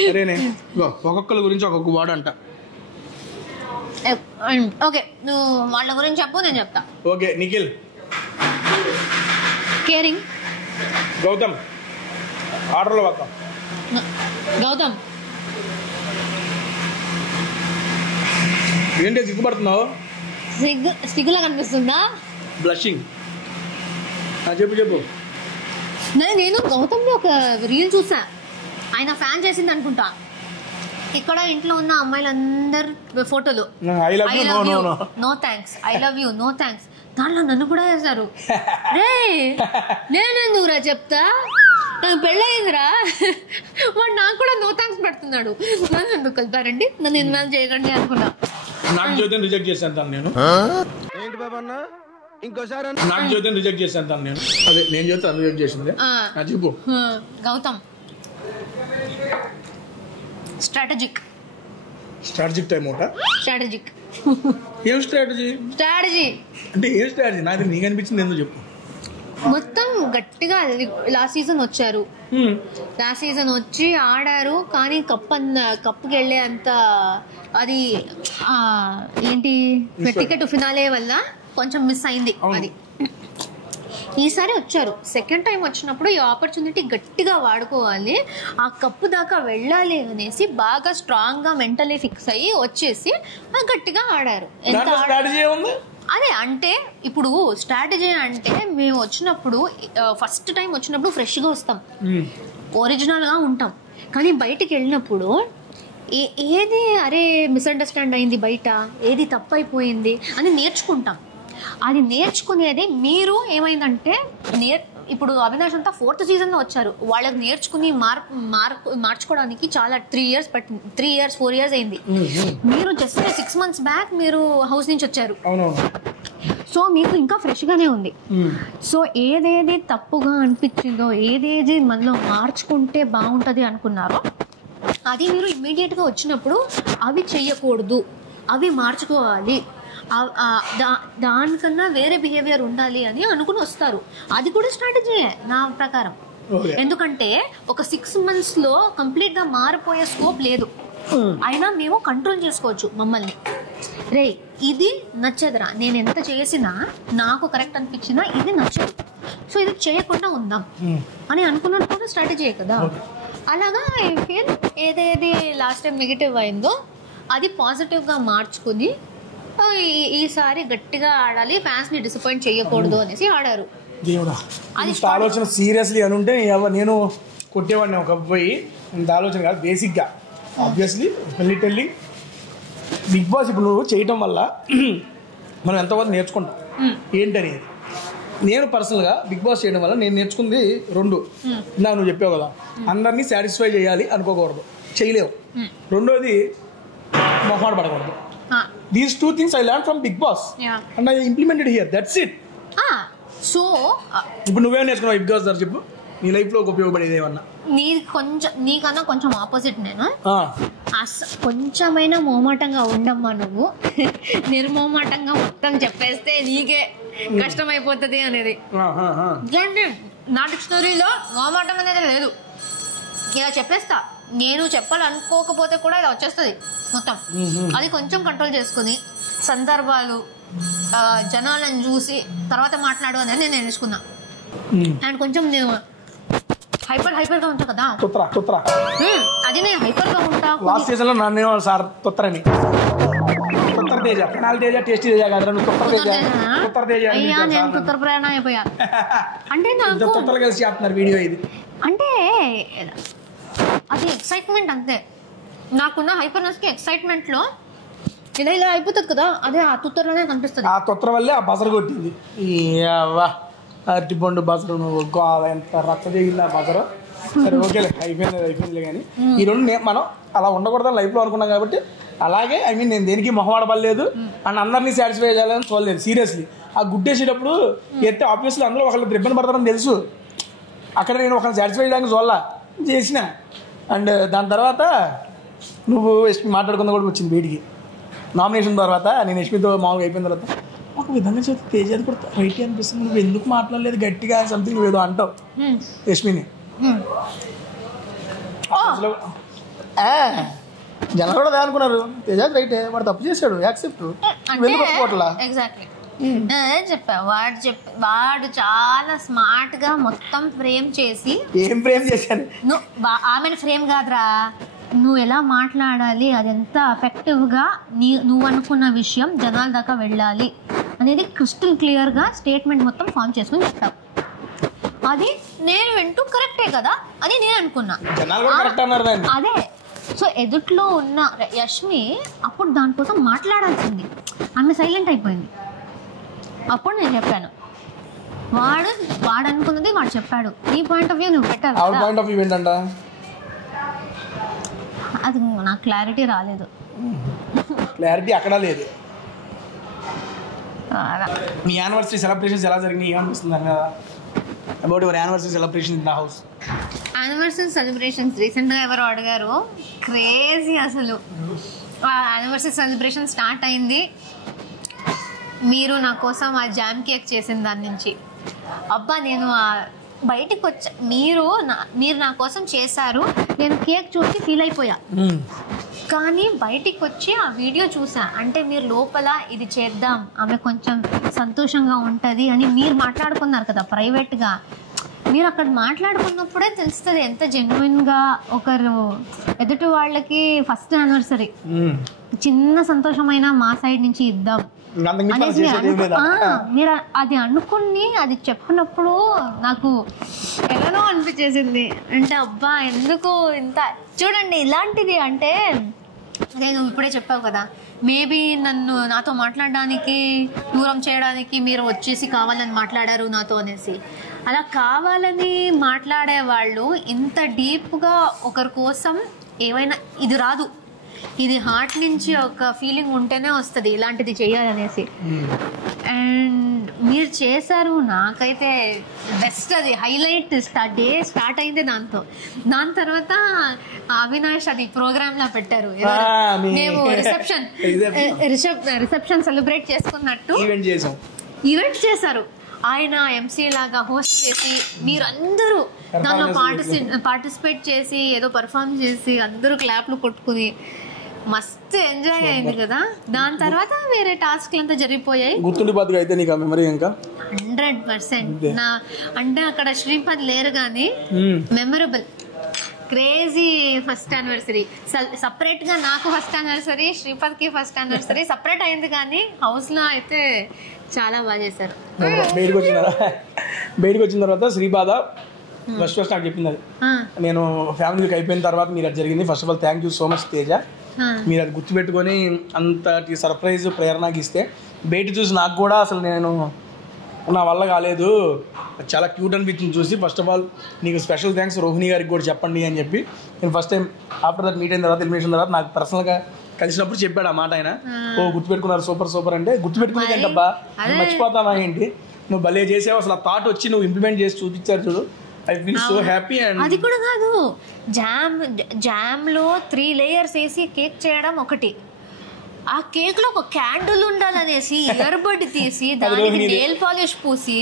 సరేనే, ఒక్కొక్కరి గురించి ఒక్కొక్క వాడు అంట. ఓకే, నువ్వు వాళ్ళ గురించి చెప్పు, నేను చెప్తా. ఓకే, నిఖిల్. కేరింగ్. గౌతమ్. ఆర్డర్లో వద్దాం. గౌతమ్. ఏంటి సిగ్గుపడుతున్నావు? సిగ్గులా కనిపిస్తుందా? బ్లషింగ్. చెప్పు. నేను గౌతమ్ ఒక రీల్ చూసా, ఆయన ఫ్యాన్ చేసింది అనుకుంటా. ఇక్కడ ఇంట్లో ఉన్న అమ్మాయిలందరు ఫోటోలు I love you know thanks, I love you know thanks. దాంట్లో నన్ను కూడా వేశారు. రే నేనెందుకురా చెప్తా, నాకు పెళ్ళయిందిరా. వాడు నాకు కూడా నో థ్యాంక్స్ పెడుతున్నాడు. నన్ను ఎందుకు కలిపారండి, నన్ను ఇన్వాల్వ్ చేయకండి అనుకున్నా. నాకు జ్యోతిని రిజెక్ట్ చేశాను తను. నేను ఏంటి బాబా అన్న ఇంకోసారి నాకు జ్యోతిని రిజెక్ట్ చేశాను తను. నేను అదే నేను జ్యోతి రిజెక్ట్ చేసింది. చెప్పు. గౌతమ్ స్ట్రాటజిక్ టైం అవుతా. ఏం స్ట్రాటజీ అంటే ఏం స్ట్రాటజీ? నాకు నీకు అనిపించింది ఎందుకు చెప్పు. మొత్తం గట్టిగా లాస్ట్ సీజన్ వచ్చారు, లాస్ట్ సీజన్ వచ్చి ఆడారు. కానీ కప్పుకి వెళ్ళే అంత అది ఏంటి టికెట్ ఫినాలే వల్ల కొంచెం మిస్ అయింది. అది ఈసారి వచ్చారు. సెకండ్ టైం వచ్చినప్పుడు ఈ ఆపర్చునిటీ గట్టిగా వాడుకోవాలి, ఆ కప్పు దాకా వెళ్ళాలి అనేసి బాగా స్ట్రాంగ్ గా మెంటలీ ఫిక్స్ అయ్యి వచ్చేసి గట్టిగా ఆడారు. అదే అంటే ఇప్పుడు స్ట్రాటజీ అంటే మేము వచ్చినప్పుడు ఫస్ట్ టైం వచ్చినప్పుడు ఫ్రెష్గా వస్తాం, ఒరిజినల్గా ఉంటాం. కానీ బయటికి వెళ్ళినప్పుడు ఏది అరే మిస్అండర్స్టాండ్ అయింది, బయట ఏది తప్పైపోయింది అని నేర్చుకుంటాం. అది నేర్చుకునేది మీరు ఏమైందంటే ఇప్పుడు అవినాష్ అంతా 4th సీజన్లో వచ్చారు. వాళ్ళకి నేర్చుకుని మార్చుకోవడానికి చాలా 3 years పట్టింది. 3 years 4 years అయింది. మీరు జస్ట్ 6 months బ్యాక్ మీరు హౌస్ నుంచి వచ్చారు. సో మీకు ఇంకా ఫ్రెష్గానే ఉంది. సో ఏదేది తప్పుగా అనిపించిందో, ఏదేది మనలో మార్చుకుంటే బాగుంటుంది అనుకున్నారో అది మీరు ఇమ్మీడియట్గా వచ్చినప్పుడు అవి చెయ్యకూడదు, అవి మార్చుకోవాలి, దానికన్నా వేరే బిహేవియర్ ఉండాలి అని అనుకుని వస్తారు. అది కూడా స్ట్రాటజీయే నా ప్రకారం. ఎందుకంటే ఒక 6 months కంప్లీట్ గా మారిపోయే స్కోప్ లేదు. అయినా మేము కంట్రోల్ చేసుకోవచ్చు మమ్మల్ని. రే ఇది నచ్చదురా, నేను ఎంత చేసినా నాకు కరెక్ట్ అనిపించినా ఇది నచ్చదు, సో ఇది చేయకుండా ఉందాం అని అనుకున్నట్టు కూడా స్ట్రాటజీయే కదా. అలాగా ఏదేది లాస్ట్ టైం నెగిటివ్ అయిందో అది పాజిటివ్గా మార్చుకుని ఈసారి గట్టిగా ఆడాలి, ఫ్యాన్స్ ని డిసప్పాయింట్ చేయకూడదు అనేసి ఆడారు. అది ఆలోచన సీరియస్లీ అని ఉంటే నేను కొట్టేవాడిని ఒక పోయి. ఇంత ఆలోచన కాదు, బేసిక్గా ఆబ్వియస్లీ టెల్లింగ్ బిగ్ బాస్ ఇప్పుడు నువ్వు చేయటం వల్ల మనం ఎంతవరకు నేర్చుకుంటాం ఏంటనేది. నేను పర్సనల్గా బిగ్ బాస్ చేయడం వల్ల నేను నేర్చుకుంది 2. నువ్వు చెప్పావు కదా, అందరినీ సాటిస్ఫై చేయాలి అనుకోకూడదు, చేయలేవు. రెండోది మొహమాట పడకూడదు. These 2 things I learned from Big Boss, and I implemented here. That's it. So ఇప్పుడు నువ్వేం నేర్చుకున్నావు బిగ్ బాస్? చెప్పు, నీ లైఫ్లో ఉపయోగపడేది ఏమన్నా? నీకన్నా కొంచెం ఆపోజిట్ నేను. కొంచెమైనా మోమాటంగా ఉండమ్మా నువ్వు. నిర్మోమాటంగా మొత్తం చెప్పేస్తే నీకే కష్టం అయిపోతుంది అనేది. నా డిక్షనరీలో మోమాటం అనేది లేదు. ఇలా చెప్పేస్తా, నేను చెప్పాలనుకోకపోతే కూడా ఇలా వచ్చేస్తుంది మొత్తం. అది కొంచెం కంట్రోల్ చేసుకుని సందర్భాలు జనాలను చూసి తర్వాత మాట్లాడు అనేది నేను నేర్చుకున్నా. అండ్ కొంచెం నేను హైపర్గా ఉంటా కదా, అది నేను హైపర్గా ఉంటా. లాస్ట్ సీజన్ లో నన్ను సార్ తొత్తరని తొత్తర తేజ పెనాల్ తేజ టేస్టీ తేజ కాదు తొత్తర తేజ అయ్యా నేను తొత్తర ప్రయాణం అయిపోయా. అంటే నాకు తొత్తరలు కలిసి చేస్తున్నారు వీడియో ఇది. అంటే అది ఎక్సైట్మెంట్ అంతే. నాకున్న హైపర్నెస్ కి ఎక్సైట్మెంట్ లో ఇలా అయిపోతుంది కదా, అదే ఆ తొత్తరలోనే కనిపిస్తుంది. ఆ తొత్తర వల్లే ఆ బసరు కొట్టింది. అరటిపండు బసరు నువ్వు ఎంత రచ్చ దిగింది ఆ బసరు. సరే ఓకేలే, అయిపోయిందిలే. కానీ ఈ రెండు మనం అలా ఉండకూడదని లైఫ్లో అనుకున్నాం కాబట్టి అలాగే నేను దేనికి మొహమాడబడలేదు అండ్ అందరినీ సాటిస్ఫై చేయాలని చూడలేదు. సీరియస్లీ ఆ గుడ్డేసేటప్పుడు ఎత్తే ఆబ్వియస్లీ అందులో ఒకళ్ళు ఇబ్బంది పడతారని తెలుసు. అక్కడ నేను ఒకరిని సాటిస్ఫై చేయడానికి చూడాల చేసిన. అండ్ దాని తర్వాత నువ్వు యశ్మి మాట్లాడుకున్న కూడా వచ్చింది బయటికి. నామినేషన్ తర్వాత నేను యశ్మితో మామూలుగా అయిపోయిన తర్వాత ఒక విధంగా చేస్తే తేజది కూడా రైట్ అనిపిస్తుంది, నువ్వు ఎందుకు మాట్లాడలేదు గట్టిగా సంథింగ్ నువ్వు ఏదో అంటావు యశ్మిని. జనాలు కూడా అనుకున్నారు తేజాది రైటే, వాడు తప్పు చేశాడు యాక్సెప్ట్ వెళ్ళిపోట్లా. ఎగ్జాక్ట్లీ చెప్పా. వాడు చాలా స్మార్ట్ గా మొత్తం ఫ్రేమ్ చేసి. ఏం ఫ్రేమ్ చేశాను? ఆమెను ఫ్రేమ్ కాదురా, నువ్వు ఎలా మాట్లాడాలి, అది ఎంత ఎఫెక్టివ్ గా నువ్వు అనుకున్న విషయం జనాల దాకా వెళ్ళాలి అనేది క్రిస్టల్ క్లియర్ గా స్టేట్మెంట్ మొత్తం ఫామ్ చేసుకుని చెప్తావు. అది నేను వింటూ కరెక్టే కదా అని నేను అనుకున్నా. అదే సో ఎదుట్లో ఉన్న యష్మి అప్పుడు దానికోసం మాట్లాడాల్సింది, ఆమె సైలెంట్ అయిపోయింది. అప్పుడు నేను చెప్పాను, వాడు అనుకున్నది వాడు చెప్పాడు, నీ పాయింట్ ఆఫ్ వ్యూ నువ్వు పెట్టాలి. అది నాకు క్లారిటీ రాలేదు. క్లారిటీ అక్కడ లేదు. మీ యానివర్సరీ సెలబ్రేషన్స్ ఎలా జరిగినాయి ఏమనిపిస్తుంది కదా about your anniversary celebration in the house? Anniversary celebrations రీసెంట్గా ఎవరు అడిగారు, క్రేజీ అసలు. యానివర్సరీ సెలబ్రేషన్ స్టార్ట్ అయింది, మీరు నా కోసం ఆ జామ్ కేక్ చేసిన దాని నుంచి అబ్బా నేను బయటికి వచ్చా. మీరు నా కోసం చేశారు, నేను కేక్ చూసి ఫీల్ అయిపోయా. కానీ బయటికి వచ్చి ఆ వీడియో చూసా, అంటే మీరు లోపల ఇది చేద్దాం ఆమె కొంచెం సంతోషంగా ఉంటుంది అని మీరు మాట్లాడుకున్నారు కదా ప్రైవేట్గా. మీరు అక్కడ మాట్లాడుకున్నప్పుడే తెలుస్తుంది ఎంత జెన్యున్గా ఒకరు ఎదుటి వాళ్ళకి ఫస్ట్ యానివర్సరీ చిన్న సంతోషమైన మా సైడ్ నుంచి ఇద్దాం అనేసి మీరు అది అనుకుని అది చెప్పినప్పుడు నాకు ఎలానో అనిపించేసింది. అంటే అబ్బా ఎందుకు ఇంత చూడండి ఇలాంటిది. అంటే నేను ఇప్పుడే చెప్పావు కదా, మేబీ నాతో మాట్లాడడానికి దూరం చేయడానికి మీరు వచ్చేసి కావాలని మాట్లాడారు నాతో అనేసి. అలా కావాలని మాట్లాడే వాళ్ళు ఇంత డీప్గా ఒకరి కోసం ఏమైనా ఇది రాదు, ఇది హార్ట్ నుంచి ఒక ఫీలింగ్ ఉంటేనే వస్తుంది ఇలాంటిది చేయాలనేసి. అండ్ మీరు చేశారు, నాకైతే బెస్ట్ అది హైలైట్. డే స్టార్ట్ అయింది దాంతో. దాని తర్వాత అవినాష్ అది ప్రోగ్రామ్లా పెట్టారు, మేము రిసెప్షన్ సెలబ్రేట్ చేసుకున్నట్టు ఈవెంట్ చేశారు. ఆయన ఎంసీ లాగా హోస్ట్ చేసి మీరందరూ దాంట్లో పార్టిసిపేట్ చేసి ఏదో పర్ఫామ్ చేసి అందరూ క్లాప్లు కొట్టుకుని మస్తు ఎంజాయ్ అయింది కదా. దాని తర్వాత వేరే టాస్క్లు అంతా జరిగిపోయాయి. 100%. అంటే అక్కడ శ్రీపద్ లేరు కానీ memorable crazy first anniversary. Separate గా నాకు ఫస్ట్ యానివర్సరీ, శ్రీపద్ కి ఫస్ట్ యానివర్సరీ సపరేట్ అయింది, కానీ హౌస్ లో అయితే చాలా బాగా చేశారు. బయటకు వచ్చిన తర్వాత శ్రీపాద ఫస్ట్ నాకు చెప్పింది అది, నేను ఫ్యామిలీకి అయిపోయిన తర్వాత మీరు అది జరిగింది. First of all thank you so much Teja, మీరు అది గుర్తుపెట్టుకొని అంతటి సర్ప్రైజ్ ప్రేరణకి ఇస్తే. బయట చూసి నాకు కూడా అసలు నేను నా వల్ల కాలేదు, చాలా క్యూట్ అనిపించింది చూసి. ఫస్ట్ ఆఫ్ ఆల్ నీకు స్పెషల్ థ్యాంక్స్, రోహిణి గారికి కూడా చెప్పండి అని చెప్పి నేను first time after that meet అయిన తర్వాత ఎలిమినేషన్ తర్వాత నాకు పర్సనల్గా కలిసినప్పుడు చెప్పాడు ఆ మాట ఆయన. గుర్తుపెట్టుకున్నారు, సూపర్ అంటే గుర్తుపెట్టుకునేది ఏంటబ్బా మర్చిపోతావా ఏంటి, నువ్వు భలే చేసావు, అసలు ఆ థాట్ వచ్చి నువ్వు ఇంప్లిమెంట్ చేసి చూపించారు చూడు. I feel so happy. And అది కూడా కాదు, జామ్లో 3 లేయర్స్ వేసి కేక్ చేయడం ఒకటి, ఆ కేక్ లో ఒక క్యాండిల్ ఉండాలనేసి ఇయర్ బడ్ తీసి దానికి నెయిల్ పాలిష్ పూసి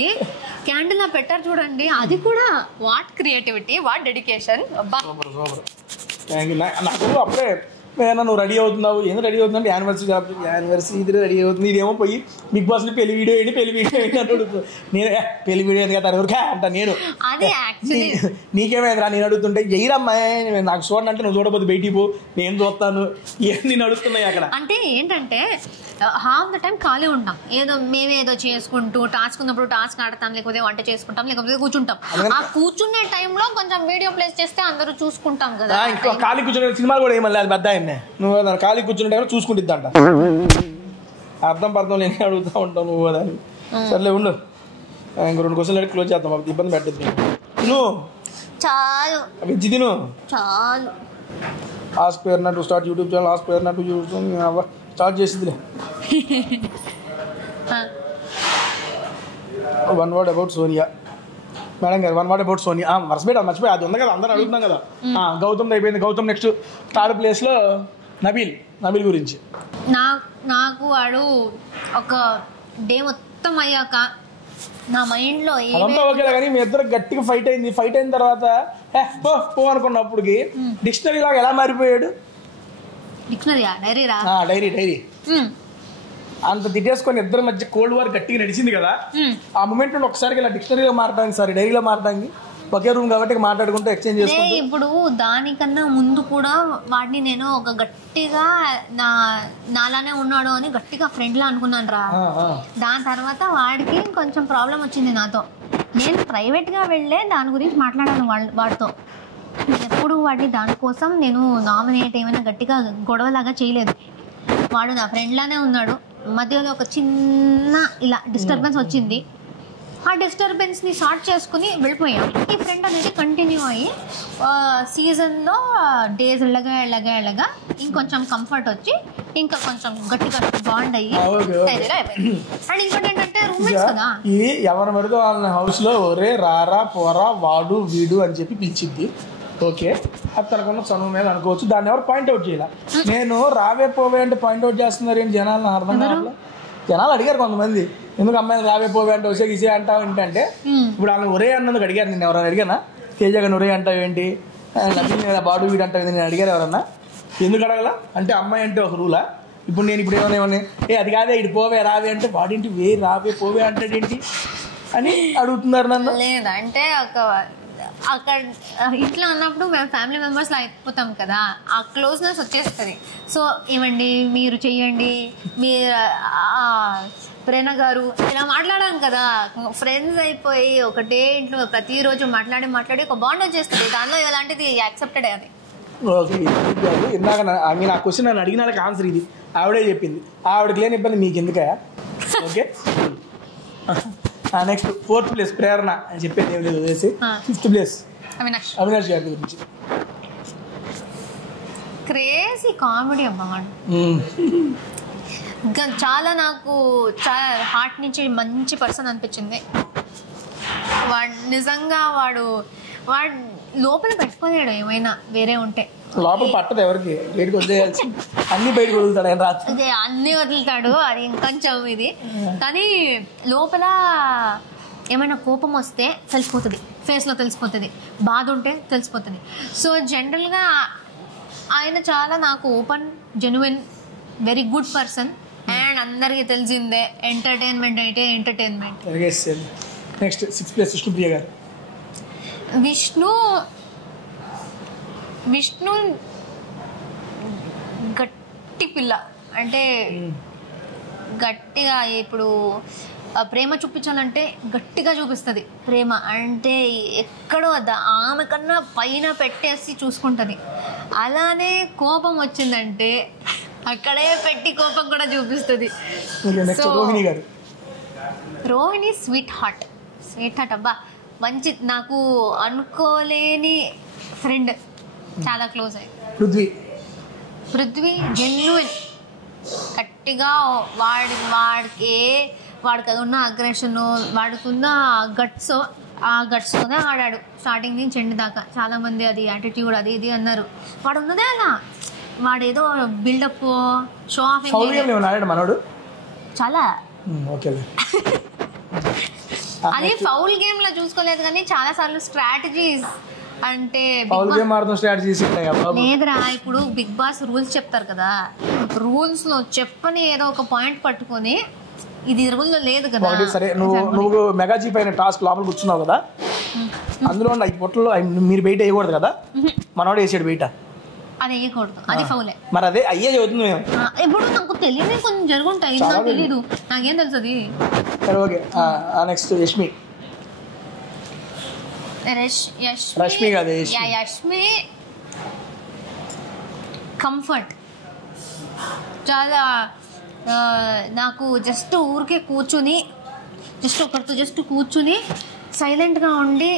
క్యాండిల్ లా పెట్టారు చూడండి. అది కూడా వాట్ క్రియేటివిటీ, వాట్ డెడికేషన్. అబ్బా నాకు అప్పుడే నువ్వు రెడీ అవుతున్నావు, ఏం రెడీ అవుతుందంటే యానివర్సరీ ఇది రెడీ అవుతుంది, ఇదేమో పోయి బిగ్ బాస్ లో పెళ్లి వీడియో పెళ్లి వీడియో అడుగుతుంది. నేను పెళ్లి వీడియో ఎందుకు ఎవరికా అంట నేను. నీకేమైందిరా నేను అడుగుతుంటే ఎయిరమ్మా నాకు చూడండి అంటే నువ్వు చూడబోతు బయటికి పో నేను చూస్తాను నేను అడుగుతున్నాయి అక్కడ. అంటే ఏంటంటే హాఫ్ ద టైం ఖాళీ ఉంటాం, మేమేదో చేసుకుంటూ టాస్క్ ఉన్నప్పుడు టాస్క్ ఆడతాం, లేకపోతే వంట చేసుకుంటాం, లేకపోతే కూర్చుంటాం. ఆ కూర్చునే టైంలో కొంచెం వీడియో ప్లేస్ చేస్తే అందరూ చూసుకుంటాం కదా. ఇంకా ఖాళీ కూర్చునే సినిమాలు కూడా ఏమన్నా అది పెద్ద ఆయన్నే నువ్వు ఖాళీ కూర్చునే టైంలో చూసుకుంటుందంట. అర్థం లేని అడుగుతూ ఉంటావు నువ్వు దాన్ని. సర్లే ఉండు, ఇంక 2 క్వశ్చన్లు అడిగి క్లోజ్ చేద్దాం, మాకు ఇబ్బంది పెట్టద్దు. నువ్వు చాలు వెజ్ తిను. చాలు ask Prerana to start YouTube channel, ask Prerana to YouTube start చేసిందిలే. 1 word about Sonia madam garu. 1 word about Sonia. మర్చిపోయి అది ఉంది కదా, అందరూ అడుగుతున్నాం కదా. గౌతమ్ అయిపోయింది. గౌతమ్ నెక్స్ట్ 3rd ప్లేస్లో నబీల్ గురించి. నాకు వాడు ఒక డే మొత్తం అయ్యాక నా మైండ్లో అదంతా ఓకే కానీ మీ ఇద్దరు గట్టిగా ఫైట్ అయింది. ఫైట్ అయిన తర్వాత పో అనుకున్నప్పటికి డిక్షనరీ లాగా ఎలా మారిపోయాడు? డైరీ అంత తిట్టేసుకొని ఇద్దరి మధ్య కోల్డ్ వార్ గట్టిగా నడిచింది కదా. ఆ మూమెంట్ నుండి ఒకసారి ఇలా డిక్షనరీలో మారడానికి డైరీలో మారడానికి ఒకే రూమ్ కాబట్టి మాట్లాడుకుంటూ ఎక్స్చేంజ్ చేసుకుంటూ. ఇప్పుడు దానికన్నా ముందు కూడా వాడిని నేను ఒక గట్టిగా నాలానే ఉన్నాడు అని గట్టిగా ఫ్రెండ్ లా అనుకున్నాను రా. దాని తర్వాత వాడికి కొంచెం ప్రాబ్లం వచ్చింది నాతో. నేను ప్రైవేట్ గా వెళ్ళే దాని గురించి మాట్లాడాను వాడితో. ఎప్పుడు వాడిని దానికోసం నేను నామినేట్ ఏమైనా గట్టిగా గొడవలాగా చేయలేదు. వాడు నా ఫ్రెండ్ లానే ఉన్నాడు. మధ్యలో ఒక చిన్న ఇలా డిస్టర్బెన్స్ వచ్చింది. ఆ డిస్టర్బెన్స్ని సార్ట్ చేసుకుని వెళ్ళిపోయాం. ఈ ఫ్రెండ్ అనేది కంటిన్యూ అయ్యి సీజన్లో డేస్ వెళ్ళగా ఇంకొంచెం కంఫర్ట్ వచ్చి ఇంకా కొంచెం గట్టిగా బాండ్ అయ్యి అయిపోయింది. అండ్ ఇంకోటి ఏంటంటే రూమ్మేట్స్ కదా, ఈ ఎవరి వరకు వాళ్ళ హౌస్లో ఒరే రారా పోరా వాడు వీడు అని చెప్పి పిలిచిద్ది. ఓకే, అది తనకున్న చనువు మీద అనుకోవచ్చు. దాన్ని ఎవరు పాయింట్అవుట్ చేయాలి. నేను రావే పోవే అంటే పాయింట్అవుట్ చేస్తున్నారు ఏంటి జనాలను అర్థం కావాలి. జనాలు అడిగారు కొంతమంది, ఎందుకు అమ్మాయిని రావే పోవే అంటే వసే గిసే అంటావు ఏంటంటే, ఇప్పుడు వాళ్ళని ఒరే అన్నందుకు అడిగారు. నేను ఎవరైనా అడిగానా? తేజ గారిని ఒరే అంటావు ఏంటి, నచ్చింది కదా బాడు వీడు అంటావు నేను అడిగారు ఎవరన్నా? ఎందుకు అడగల అంటే అమ్మాయి అంటే ఒక రూలా. ఇప్పుడు నేను ఏమన్నా అది కాదే ఇటు పోవే రావే అంటే వాడేంటి రావే పోవే అంటాడేంటి అని అడుగుతున్నారు నన్ను. లేదంటే అక్కడ ఇట్లా అన్నప్పుడు మేము ఫ్యామిలీ మెంబర్స్లో అయిపోతాం కదా, ఆ క్లోజ్నెస్ వచ్చేస్తుంది. సో ఏమండి మీరు చెయ్యండి, మీరు ప్రేరణ గారు ఇలా మాట్లాడాం కదా, ఫ్రెండ్స్ అయిపోయి ఒకటే ఇంట్లో ప్రతిరోజు మాట్లాడి ఒక బాండ్ వచ్చేస్తుంది. దానిలో ఎలాంటిది యాక్సెప్టెడ్ అది. ఓకే, ఇందాక ఆ క్వశ్చన్ నన్ను అడిగిన వాళ్ళకి ఆన్సర్ ఇది ఆవిడే చెప్పింది. ఆవిడకి లేని ఇబ్బంది మీకు ఎందుకే? ఓకే, నెక్స్ట్ 4th ప్లేస్ ప్రేరణ అని చెప్పేది ఏం లేదు వదిలేసి. 5th ప్లేస్ అవినాష్ గారి గురించి. క్రేజీ కామెడీ అబ్బా వాడు. చాలా నాకు చాలా హార్ట్ నుంచి మంచి పర్సన్ అనిపించింది వాడు. నిజంగా వాడు లోపల పెట్టుకోలేడు, ఏమైనా వేరే ఉంటే లోపల పట్టదు ఎవరికి, బయటకు వదిలేయాల్సి అన్ని బయటకు వదులుతాడు. ఆయన రాత్రి అదే అన్ని వదులుతాడు, అది ఇంకొంచెం ఇది. కానీ లోపల ఏమైనా కోపం వస్తే తెలిసిపోతుంది, ఫేస్లో తెలిసిపోతుంది, బాధ ఉంటే తెలిసిపోతుంది. సో జనరల్గా ఆయన చాలా నాకు open, genuine, very good person. And అందరికీ తెలిసిందే ఎంటర్టైన్మెంట్ అయితే entertainment. Next 6th place Vishnupriya గారు. విష్ణు గట్టి పిల్ల, అంటే గట్టిగా ఇప్పుడు ప్రేమ చూపించాలంటే గట్టిగా చూపిస్తుంది. ప్రేమ అంటే ఎక్కడో ఆమె కన్నా పైన పెట్టేసి చూసుకుంటుంది. అలానే కోపం వచ్చిందంటే అక్కడే పెట్టి కోపం కూడా చూపిస్తుంది. సో రోహిణి స్వీట్ హార్ట్ అబ్బా, మంచి నాకు అనుకోలేని ఫ్రెండ్, చాలా క్లోజ్ అయ్యి. పృథ్వీ జెన్యున్, గట్టిగా వాడికి ఉన్న అగ్రెషన్, వాడికున్న ఆ గట్స్తోనే ఆడాడు స్టార్టింగ్ నుంచి ఎండ్ దాకా. చాలామంది అది యాటిట్యూడ్ అది ఇది అన్నారు, వాడు ఉన్నదే అలా వాడేదో build up show off foul game ఏమైనా ఆడాడు మనోడు? చాలా ఓకేలే. అది ఫౌల్ గేమ్ లో చూసుకోలేదు కానీ చాలా సార్లు స్ట్రాటజీస్ అంటే ఫౌల్ గేమ్ ఆడుతున్న స్ట్రాటజీస్ ఉంటాయి కదా. లేదురా, ఇప్పుడు బిగ్ బాస్ రూల్స్ చెప్తారు కదా, రూల్స్ లో చెప్పని ఏదో ఒక పాయింట్ పట్టుకొని ఇది రూల్ లో లేదు కదా. సరే నువ్వు మెగాజీ పైన టాస్క్ లోపల కూర్చున్నావు కదా, అందులో ఈ పొట్టలో మీరు బయట వేయకూడదు కదా, మనోడు వేసాడు బయట. అది వేయకూడదు, అది ఫౌలే. మరి అదే అయ్యే చదువుతుంది మేము. ఇప్పుడు నాకు తెలియదు, కొంచెం జరుగుంటాయి, నాకు తెలీదు, నాకేం తెలుసు అది. సరే ఓకే. నెక్స్ట్ యష్మి. రష్మి కాదు, యష్మి కంఫర్ట్ చాలా. నాకు జస్ట్ ఊరికే కూర్చుని ఒకరితో కూర్చుని సైలెంట్గా ఉండి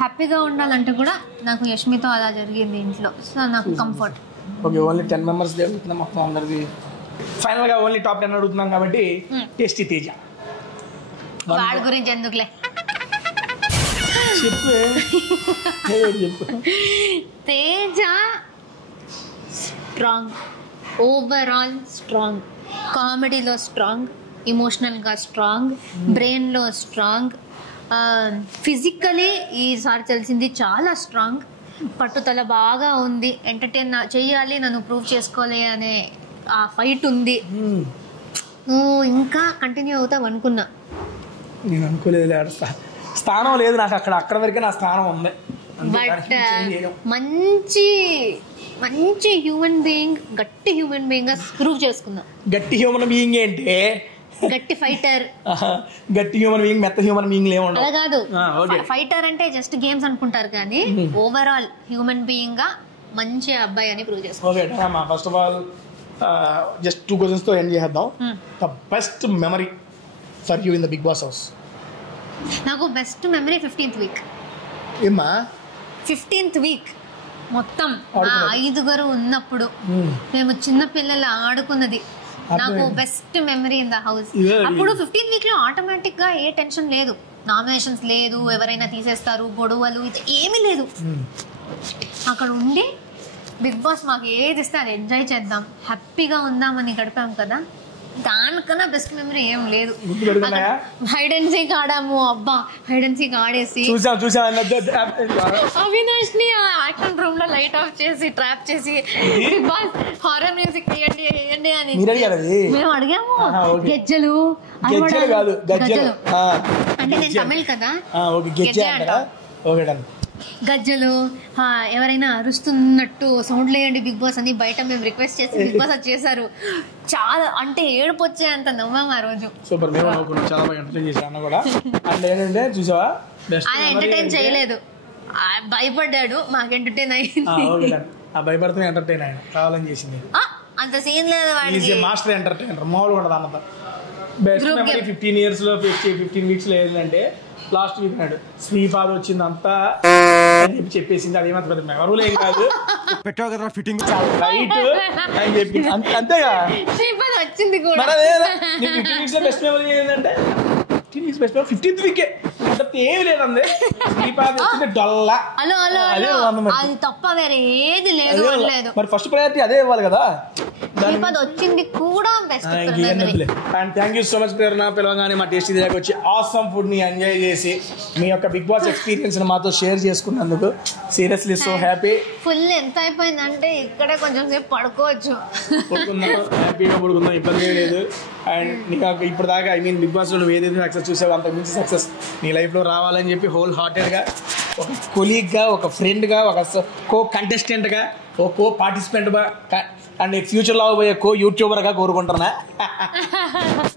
హ్యాపీగా ఉండాలంటే కూడా నాకు యష్మితో అలా జరిగింది ఇంట్లో. సో నాకు కంఫర్ట్. ఓకే, ఓన్లీ 10 మెంబర్స్ అడుగుతున్నాం మొత్తం అందరిది. ఫైనల్గా ఓన్లీ టాప్ 10 అడుగుతున్నాం కాబట్టి టేస్టీ తేజ. వాడి గురించి ఎందుకులే, చెప్పు. తేజ స్ట్రాంగ్, ఓవరాల్ స్ట్రాంగ్, కామెడీలో స్ట్రాంగ్, ఎమోషనల్గా స్ట్రాంగ్, బ్రెయిన్లో స్ట్రాంగ్, ఫిజికలీ ఈసారి తెలిసింది చాలా స్ట్రాంగ్, పట్టుదల బాగా ఉంది, ఎంటర్టైన్ చేయాలి, నన్ను ప్రూవ్ చేసుకోవాలి అనే ఆ ఫైట్ ఉంది. నువ్వు ఇంకా కంటిన్యూ అవుతావు అనుకున్నా, నేను అనుకోలేదు. స్థానం లేదు నాకు అక్కడ వరకే నా స్థానం ఉంది. బట్ మంచి మంచి హ్యూమన్ బీయింగ్, గట్టి హ్యూమన్ బీయింగ్ గా ప్రూవ్ చేసుకున్నా. గట్టి హ్యూమన్ బీయింగ్ ఏంటి? గట్టి ఫైటర్. గట్టి హ్యూమన్ బీయింగ్, మెత్త హ్యూమన్ బీయింగ్ లేవు. అలా కాదు, ఫైటర్ అంటే జస్ట్ గేమ్స్ అనుకుంటారు కానీ ఓవరాల్ హ్యూమన్ బీయింగ్ గా మంచి అబ్బాయి అని ప్రూవ్ చేసుకున్నా. First of all just 2 questions తో ఎండ్ చేద్దాం. The best memory for you in the Bigg Boss house? నాకు బెస్ట్ మెమరీ 15th వీక్. ఏమ్మా 15th వీక్ మొత్తం 5 ఉన్నప్పుడు మేము చిన్న పిల్లలు ఆడుకున్నది నాకు best memory in the house. అప్పుడు 15th వీక్ లో ఆటోమేటిక్ గా ఏ టెన్షన్ లేదు, నామినేషన్స్ లేదు, ఎవరైనా తీసేస్తారు, గొడవలు ఏమీ లేదు. అక్కడ ఉండి బిగ్ బాస్ మాకు ఏది ఇస్తే అది ఎంజాయ్ చేద్దాం, హ్యాపీగా ఉందామని గడిపాం కదా. దానికన్నా బెస్ట్ మెమరీ ఏం లేదు. హైడ్ అండ్ సీక్ ఆడాము, అబ్బా హైడ్ అండ్ సీక్ ఆడేసి అవినాష్ ని యాక్షన్ రూమ్ లో లైట్ ఆఫ్ చేసి ట్రాప్ చేసి బిగ్ బాస్ హారర్ మ్యూజిక్ వేయండి అని మేము అడిగాము. గెజ్జలు అంటే నేను తమిళ్ కదా, గజ్జలు ఎవరైనా అరుస్తున్నట్టు సౌండ్ లేయండి బిగ్ బాస్ అని బయట మేము రిక్వెస్ట్ చేసి బిగ్ బాస్ అది చేశారు. చాలా అంటే ఏడుపు వచ్చే అంత నవ్వాము ఆ రోజు. సూపర్, మేము చాలా బాగా ఎంటర్టైన్ చేశాను కూడా. అండ్ ఏంటంటే చూసావా, ఆయన ఎంటర్టైన్ చేయలేదు, భయపడ్డాడు, మాకు ఎంటర్టైన్ అయింది. భయపడుతూ ఎంటర్టైన్ ఆయన కావాలని చేసింది, అంత సీన్ లేదు వాడికి. మాస్టర్ ఎంటర్టైనర్ మామూలుగా ఉండదు అన్నమాట. బెస్ట్ మెమరీ 15 years లో 15 weeks లో ఏంటంటే లాస్ట్ వీక్ నాడు శ్రీపాద్ వచ్చింది అంతా అని చెప్పేసింది. అదేమంత పెద్ద మెమరబుల్ ఏం కాదు, పెట్టావు కదా ఫిట్టింగ్ చాలా రైట్ అని చెప్పి అంతేగా శ్రీపాద్ వచ్చింది కూడా. బెస్ట్ మెమరీ ఏంటంటే 15th వీకే అంత ఏమి లేదండి. శ్రీపాద్ వచ్చింది డొల్లా, అది తప్ప వేరే ఏది లేదు. మరి ఫస్ట్ ప్రయారిటీ అదే ఇవ్వాలి కదా. శ్రీపాద్ వచ్చింది కూడా best. And thank you so much Prerana, పిలవగానే మా టేస్టీ దగ్గర వచ్చి ఆసమ్ ఫుడ్ ని ఎంజాయ్ చేసి మీ యొక్క బిగ్ బాస్ ఎక్స్పీరియన్స్ ని మాతో షేర్ చేసుకున్నందుకు సీరియస్లీ సో హ్యాపీ. ఫుల్ ఎంత అయిపోయిందంటే ఇక్కడే కొంచెం సేపు పడుకోవచ్చు, హ్యాపీగా పడుకుందాం, ఇబ్బంది లేదు. అండ్ నీకు ఇప్పుడు దాకా బిగ్ బాస్ లో నువ్వు ఏదైతే సక్సెస్ చూసావు అంతకు మించి సక్సెస్ నీ లైఫ్లో రావాలని చెప్పి హోల్ హార్టెడ్గా ఒక కొలీగ్గా, ఒక ఫ్రెండ్గా, ఒక కో కంటెస్టెంట్గా, ఒక కో పార్టిసిపెంట్గా అండ్ ఫ్యూచర్లో పోయే కో యూట్యూబర్గా కోరుకుంటున్నా.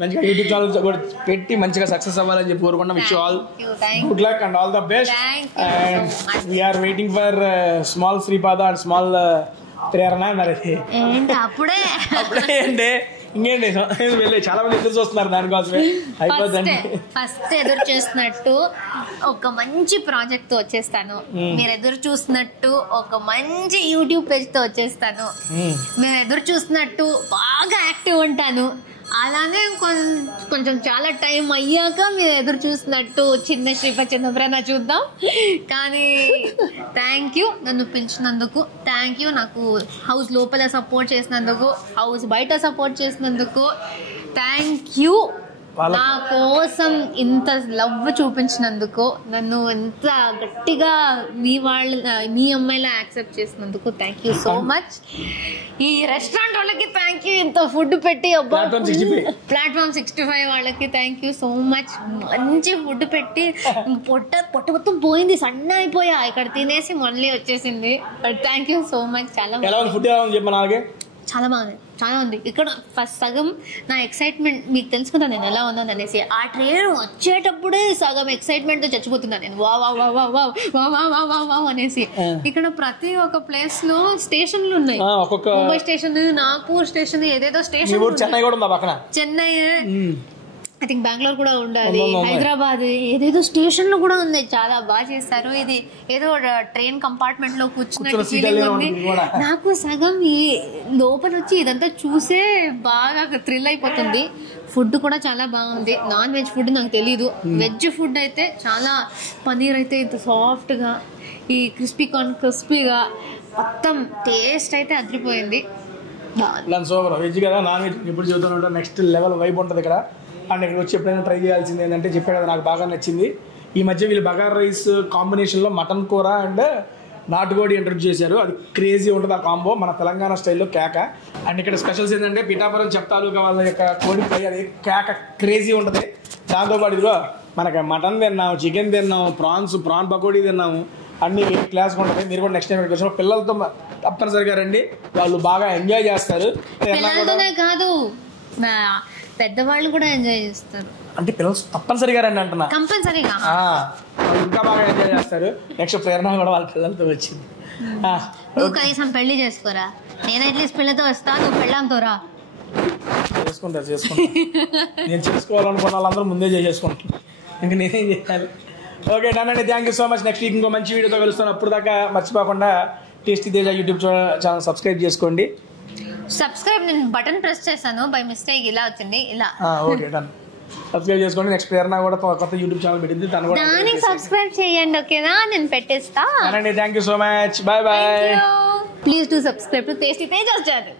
మంచిగా యూట్యూబ్ ఛానల్ పెట్టి మంచిగా సక్సెస్ అవ్వాలని చెప్పి కోరుకుంటున్నాం. Wish you all good luck and all the best. And we are waiting for small Sripada and small Prerana. మరి అప్పుడే ఏంటి ఇంకేంటి వెళ్ళి చాలా మంది ఎదురు చూస్తున్నారు దానికోసమే. ఫస్ట్ ఎదురు చూస్తున్నట్టు ఒక మంచి ప్రాజెక్ట్ తో వచ్చేస్తాను, మీరు ఎదురు చూస్తున్నట్టు ఒక మంచి యూట్యూబ్ పేజ్ తో వచ్చేస్తాను, మీరు ఎదురు చూస్తున్నట్టు బాగా యాక్టివ్ ఉంటాను, అలానే కొంచెం చాలా టైం అయ్యాక మీరు ఎదురు చూసినట్టు చిన్న శ్రీపచంద్రప్రణ చూద్దాం. కానీ థ్యాంక్ యూ నన్ను పిలిచినందుకు, థ్యాంక్ యూ నాకు హౌస్ లోపల సపోర్ట్ చేసినందుకు, హౌస్ బయట సపోర్ట్ చేసినందుకు థ్యాంక్ యూ. నా కోసం ఇంత లవ్ చూపించినందుకు, నన్ను ఎంత గట్టిగా మీ అమ్మాయిలా యాక్సెప్ట్ చేసినందుకు థ్యాంక్ యూ సో మచ్. ఈ రెస్టారెంట్ వాళ్ళకి థ్యాంక్ యూ, ఇంత ఫుడ్ పెట్టి ప్లాట్ఫామ్ 65 వాళ్ళకి థ్యాంక్ యూ సో మచ్. మంచి ఫుడ్ పెట్టి పొట్ట మొత్తం పోయింది, సన్న అయిపోయా ఇక్కడ తినేసి మళ్ళీ వచ్చేసింది. But thank you so much. చాలా బాగుంది, చాలా ఉంది. ఇక్కడ ఫస్ట్ సగం నా ఎక్సైట్మెంట్ మీకు తెలుసుకుంటాను నేను ఎలా ఉన్నాను అనేసి. ఆ ట్రైన్ వచ్చేటప్పుడే సగం ఎక్సైట్మెంట్ తో చచ్చిపోతున్నాను నేను, వా వా వా వా వా వా వా వా వా వా అనేసి. ఇక్కడ ప్రతి ఒక్క ప్లేస్ లో స్టేషన్లు ఉన్నాయి. ముంబై స్టేషన్, నాగ్పూర్ స్టేషన్, ఏదేదో station, Chennai, I think Bengaluru కూడా ఉండాలి, హైదరాబాద్, ఏదేదో స్టేషన్లు కూడా ఉన్నాయి. చాలా బాగా చేస్తారు. ఇది ఏదో ట్రైన్ కంపార్ట్మెంట్ లో కూర్చున్నట్టు ఫీలింగ్ ఉంది నాకు. సగం ఈ లోపల వచ్చి ఇదంతా చూసే బాగా థ్రిల్ అయిపోతుంది. ఫుడ్ కూడా చాలా బాగుంది. నాన్ వెజ్ ఫుడ్ నాకు తెలీదు, వెజ్ ఫుడ్ అయితే చాలా, పనీర్ అయితే ఇంత సాఫ్ట్ గా, ఈ క్రిస్పీ కార్న్ క్రిస్పీగా, మొత్తం టేస్ట్ అయితే అదిరిపోయింది. సూపర్. వెజ్ కదా, నాన్ వెజ్ ఇప్పుడు చెబుతున్నా నెక్స్ట్ లెవెల్ వైబ్ ఉంటుంది ఇక్కడ. అండ్ ఇక్కడికి వచ్చి ఎప్పుడైనా ట్రై చేయాల్సింది ఏంటంటే చెప్పాడు కదా, నాకు బాగా నచ్చింది. ఈ మధ్య వీళ్ళు బగార్ రైస్ కాంబినేషన్లో మటన్ కూర అండ్ నాటుకోడి ఇంట్రడ్యూస్ చేశారు. అది క్రేజీ ఉంటుంది ఆ కాంబో, మన తెలంగాణ స్టైల్లో కేక. అండ్ ఇక్కడ స్పెషల్స్ ఏంటంటే పిఠాపురం చెప్తాలుగా వాళ్ళ యొక్క కోడి ఫ్రై, అది కేక క్రేజీ ఉంటుంది. దాంతోపాటు ఇదిగో మనకి మటన్ తిన్నాము, చికెన్ తిన్నాము, ప్రాన్ పకోడీ తిన్నాము, అన్ని క్లాస్గా ఉంటుంది. మీరు కూడా నెక్స్ట్ టైం వచ్చిన పిల్లలతో తప్పనిసరిగా రండి, వాళ్ళు బాగా ఎంజాయ్ చేస్తారు. కాదు పెద్దవాళ్ళు కూడా ఎంజాయ్ చేస్తారు. అంటే పిల్లలు తప్పనిసరిగా రండి అంటున్నా, కంపల్సరీగా వాళ్ళు ఇంకా బాగా ఎంజాయ్ చేస్తారు. నెక్స్ట్ ప్రేరణ కూడా వాళ్ళ పిల్లలతో వచ్చింది. నువ్వు కనీసం పెళ్లి చేసుకోరా, నేను అట్లీస్ట్ పిల్లతో వస్తా, నువ్వు పెళ్ళాంతో రా. చేసుకుంటా నేను చేసుకోవాలనుకున్న వాళ్ళందరూ ముందే చేసేసుకుంటాను, ఇంకా నేనేం చేయాలి. ఓకే నాన్న, thank you so much. Next week ఇంకో మంచి వీడియోతో కలుస్తాను. అప్పుడు దాకా మర్చిపోకుండా tasty Teja YouTube channel subscribe చేసుకోండి. సబ్స్క్రైబ్ నేను బటన్ ప్రెస్ చేశాను బై మిస్టేక్, ఇలా వచ్చింది ఇలా. ఓకే డన్, సబ్స్క్రైబ్ చేసుకోండి. నెక్స్ట్ ప్రేరణ కూడా కొత్త యూట్యూబ్ ఛానల్ పెట్టింది, తను కూడా దానికి సబ్స్క్రైబ్ చేయండి. ఓకేనా, నేను పెట్టేస్తా. Thank you so much. Bye bye. Please do subscribe to tasty Teja channel.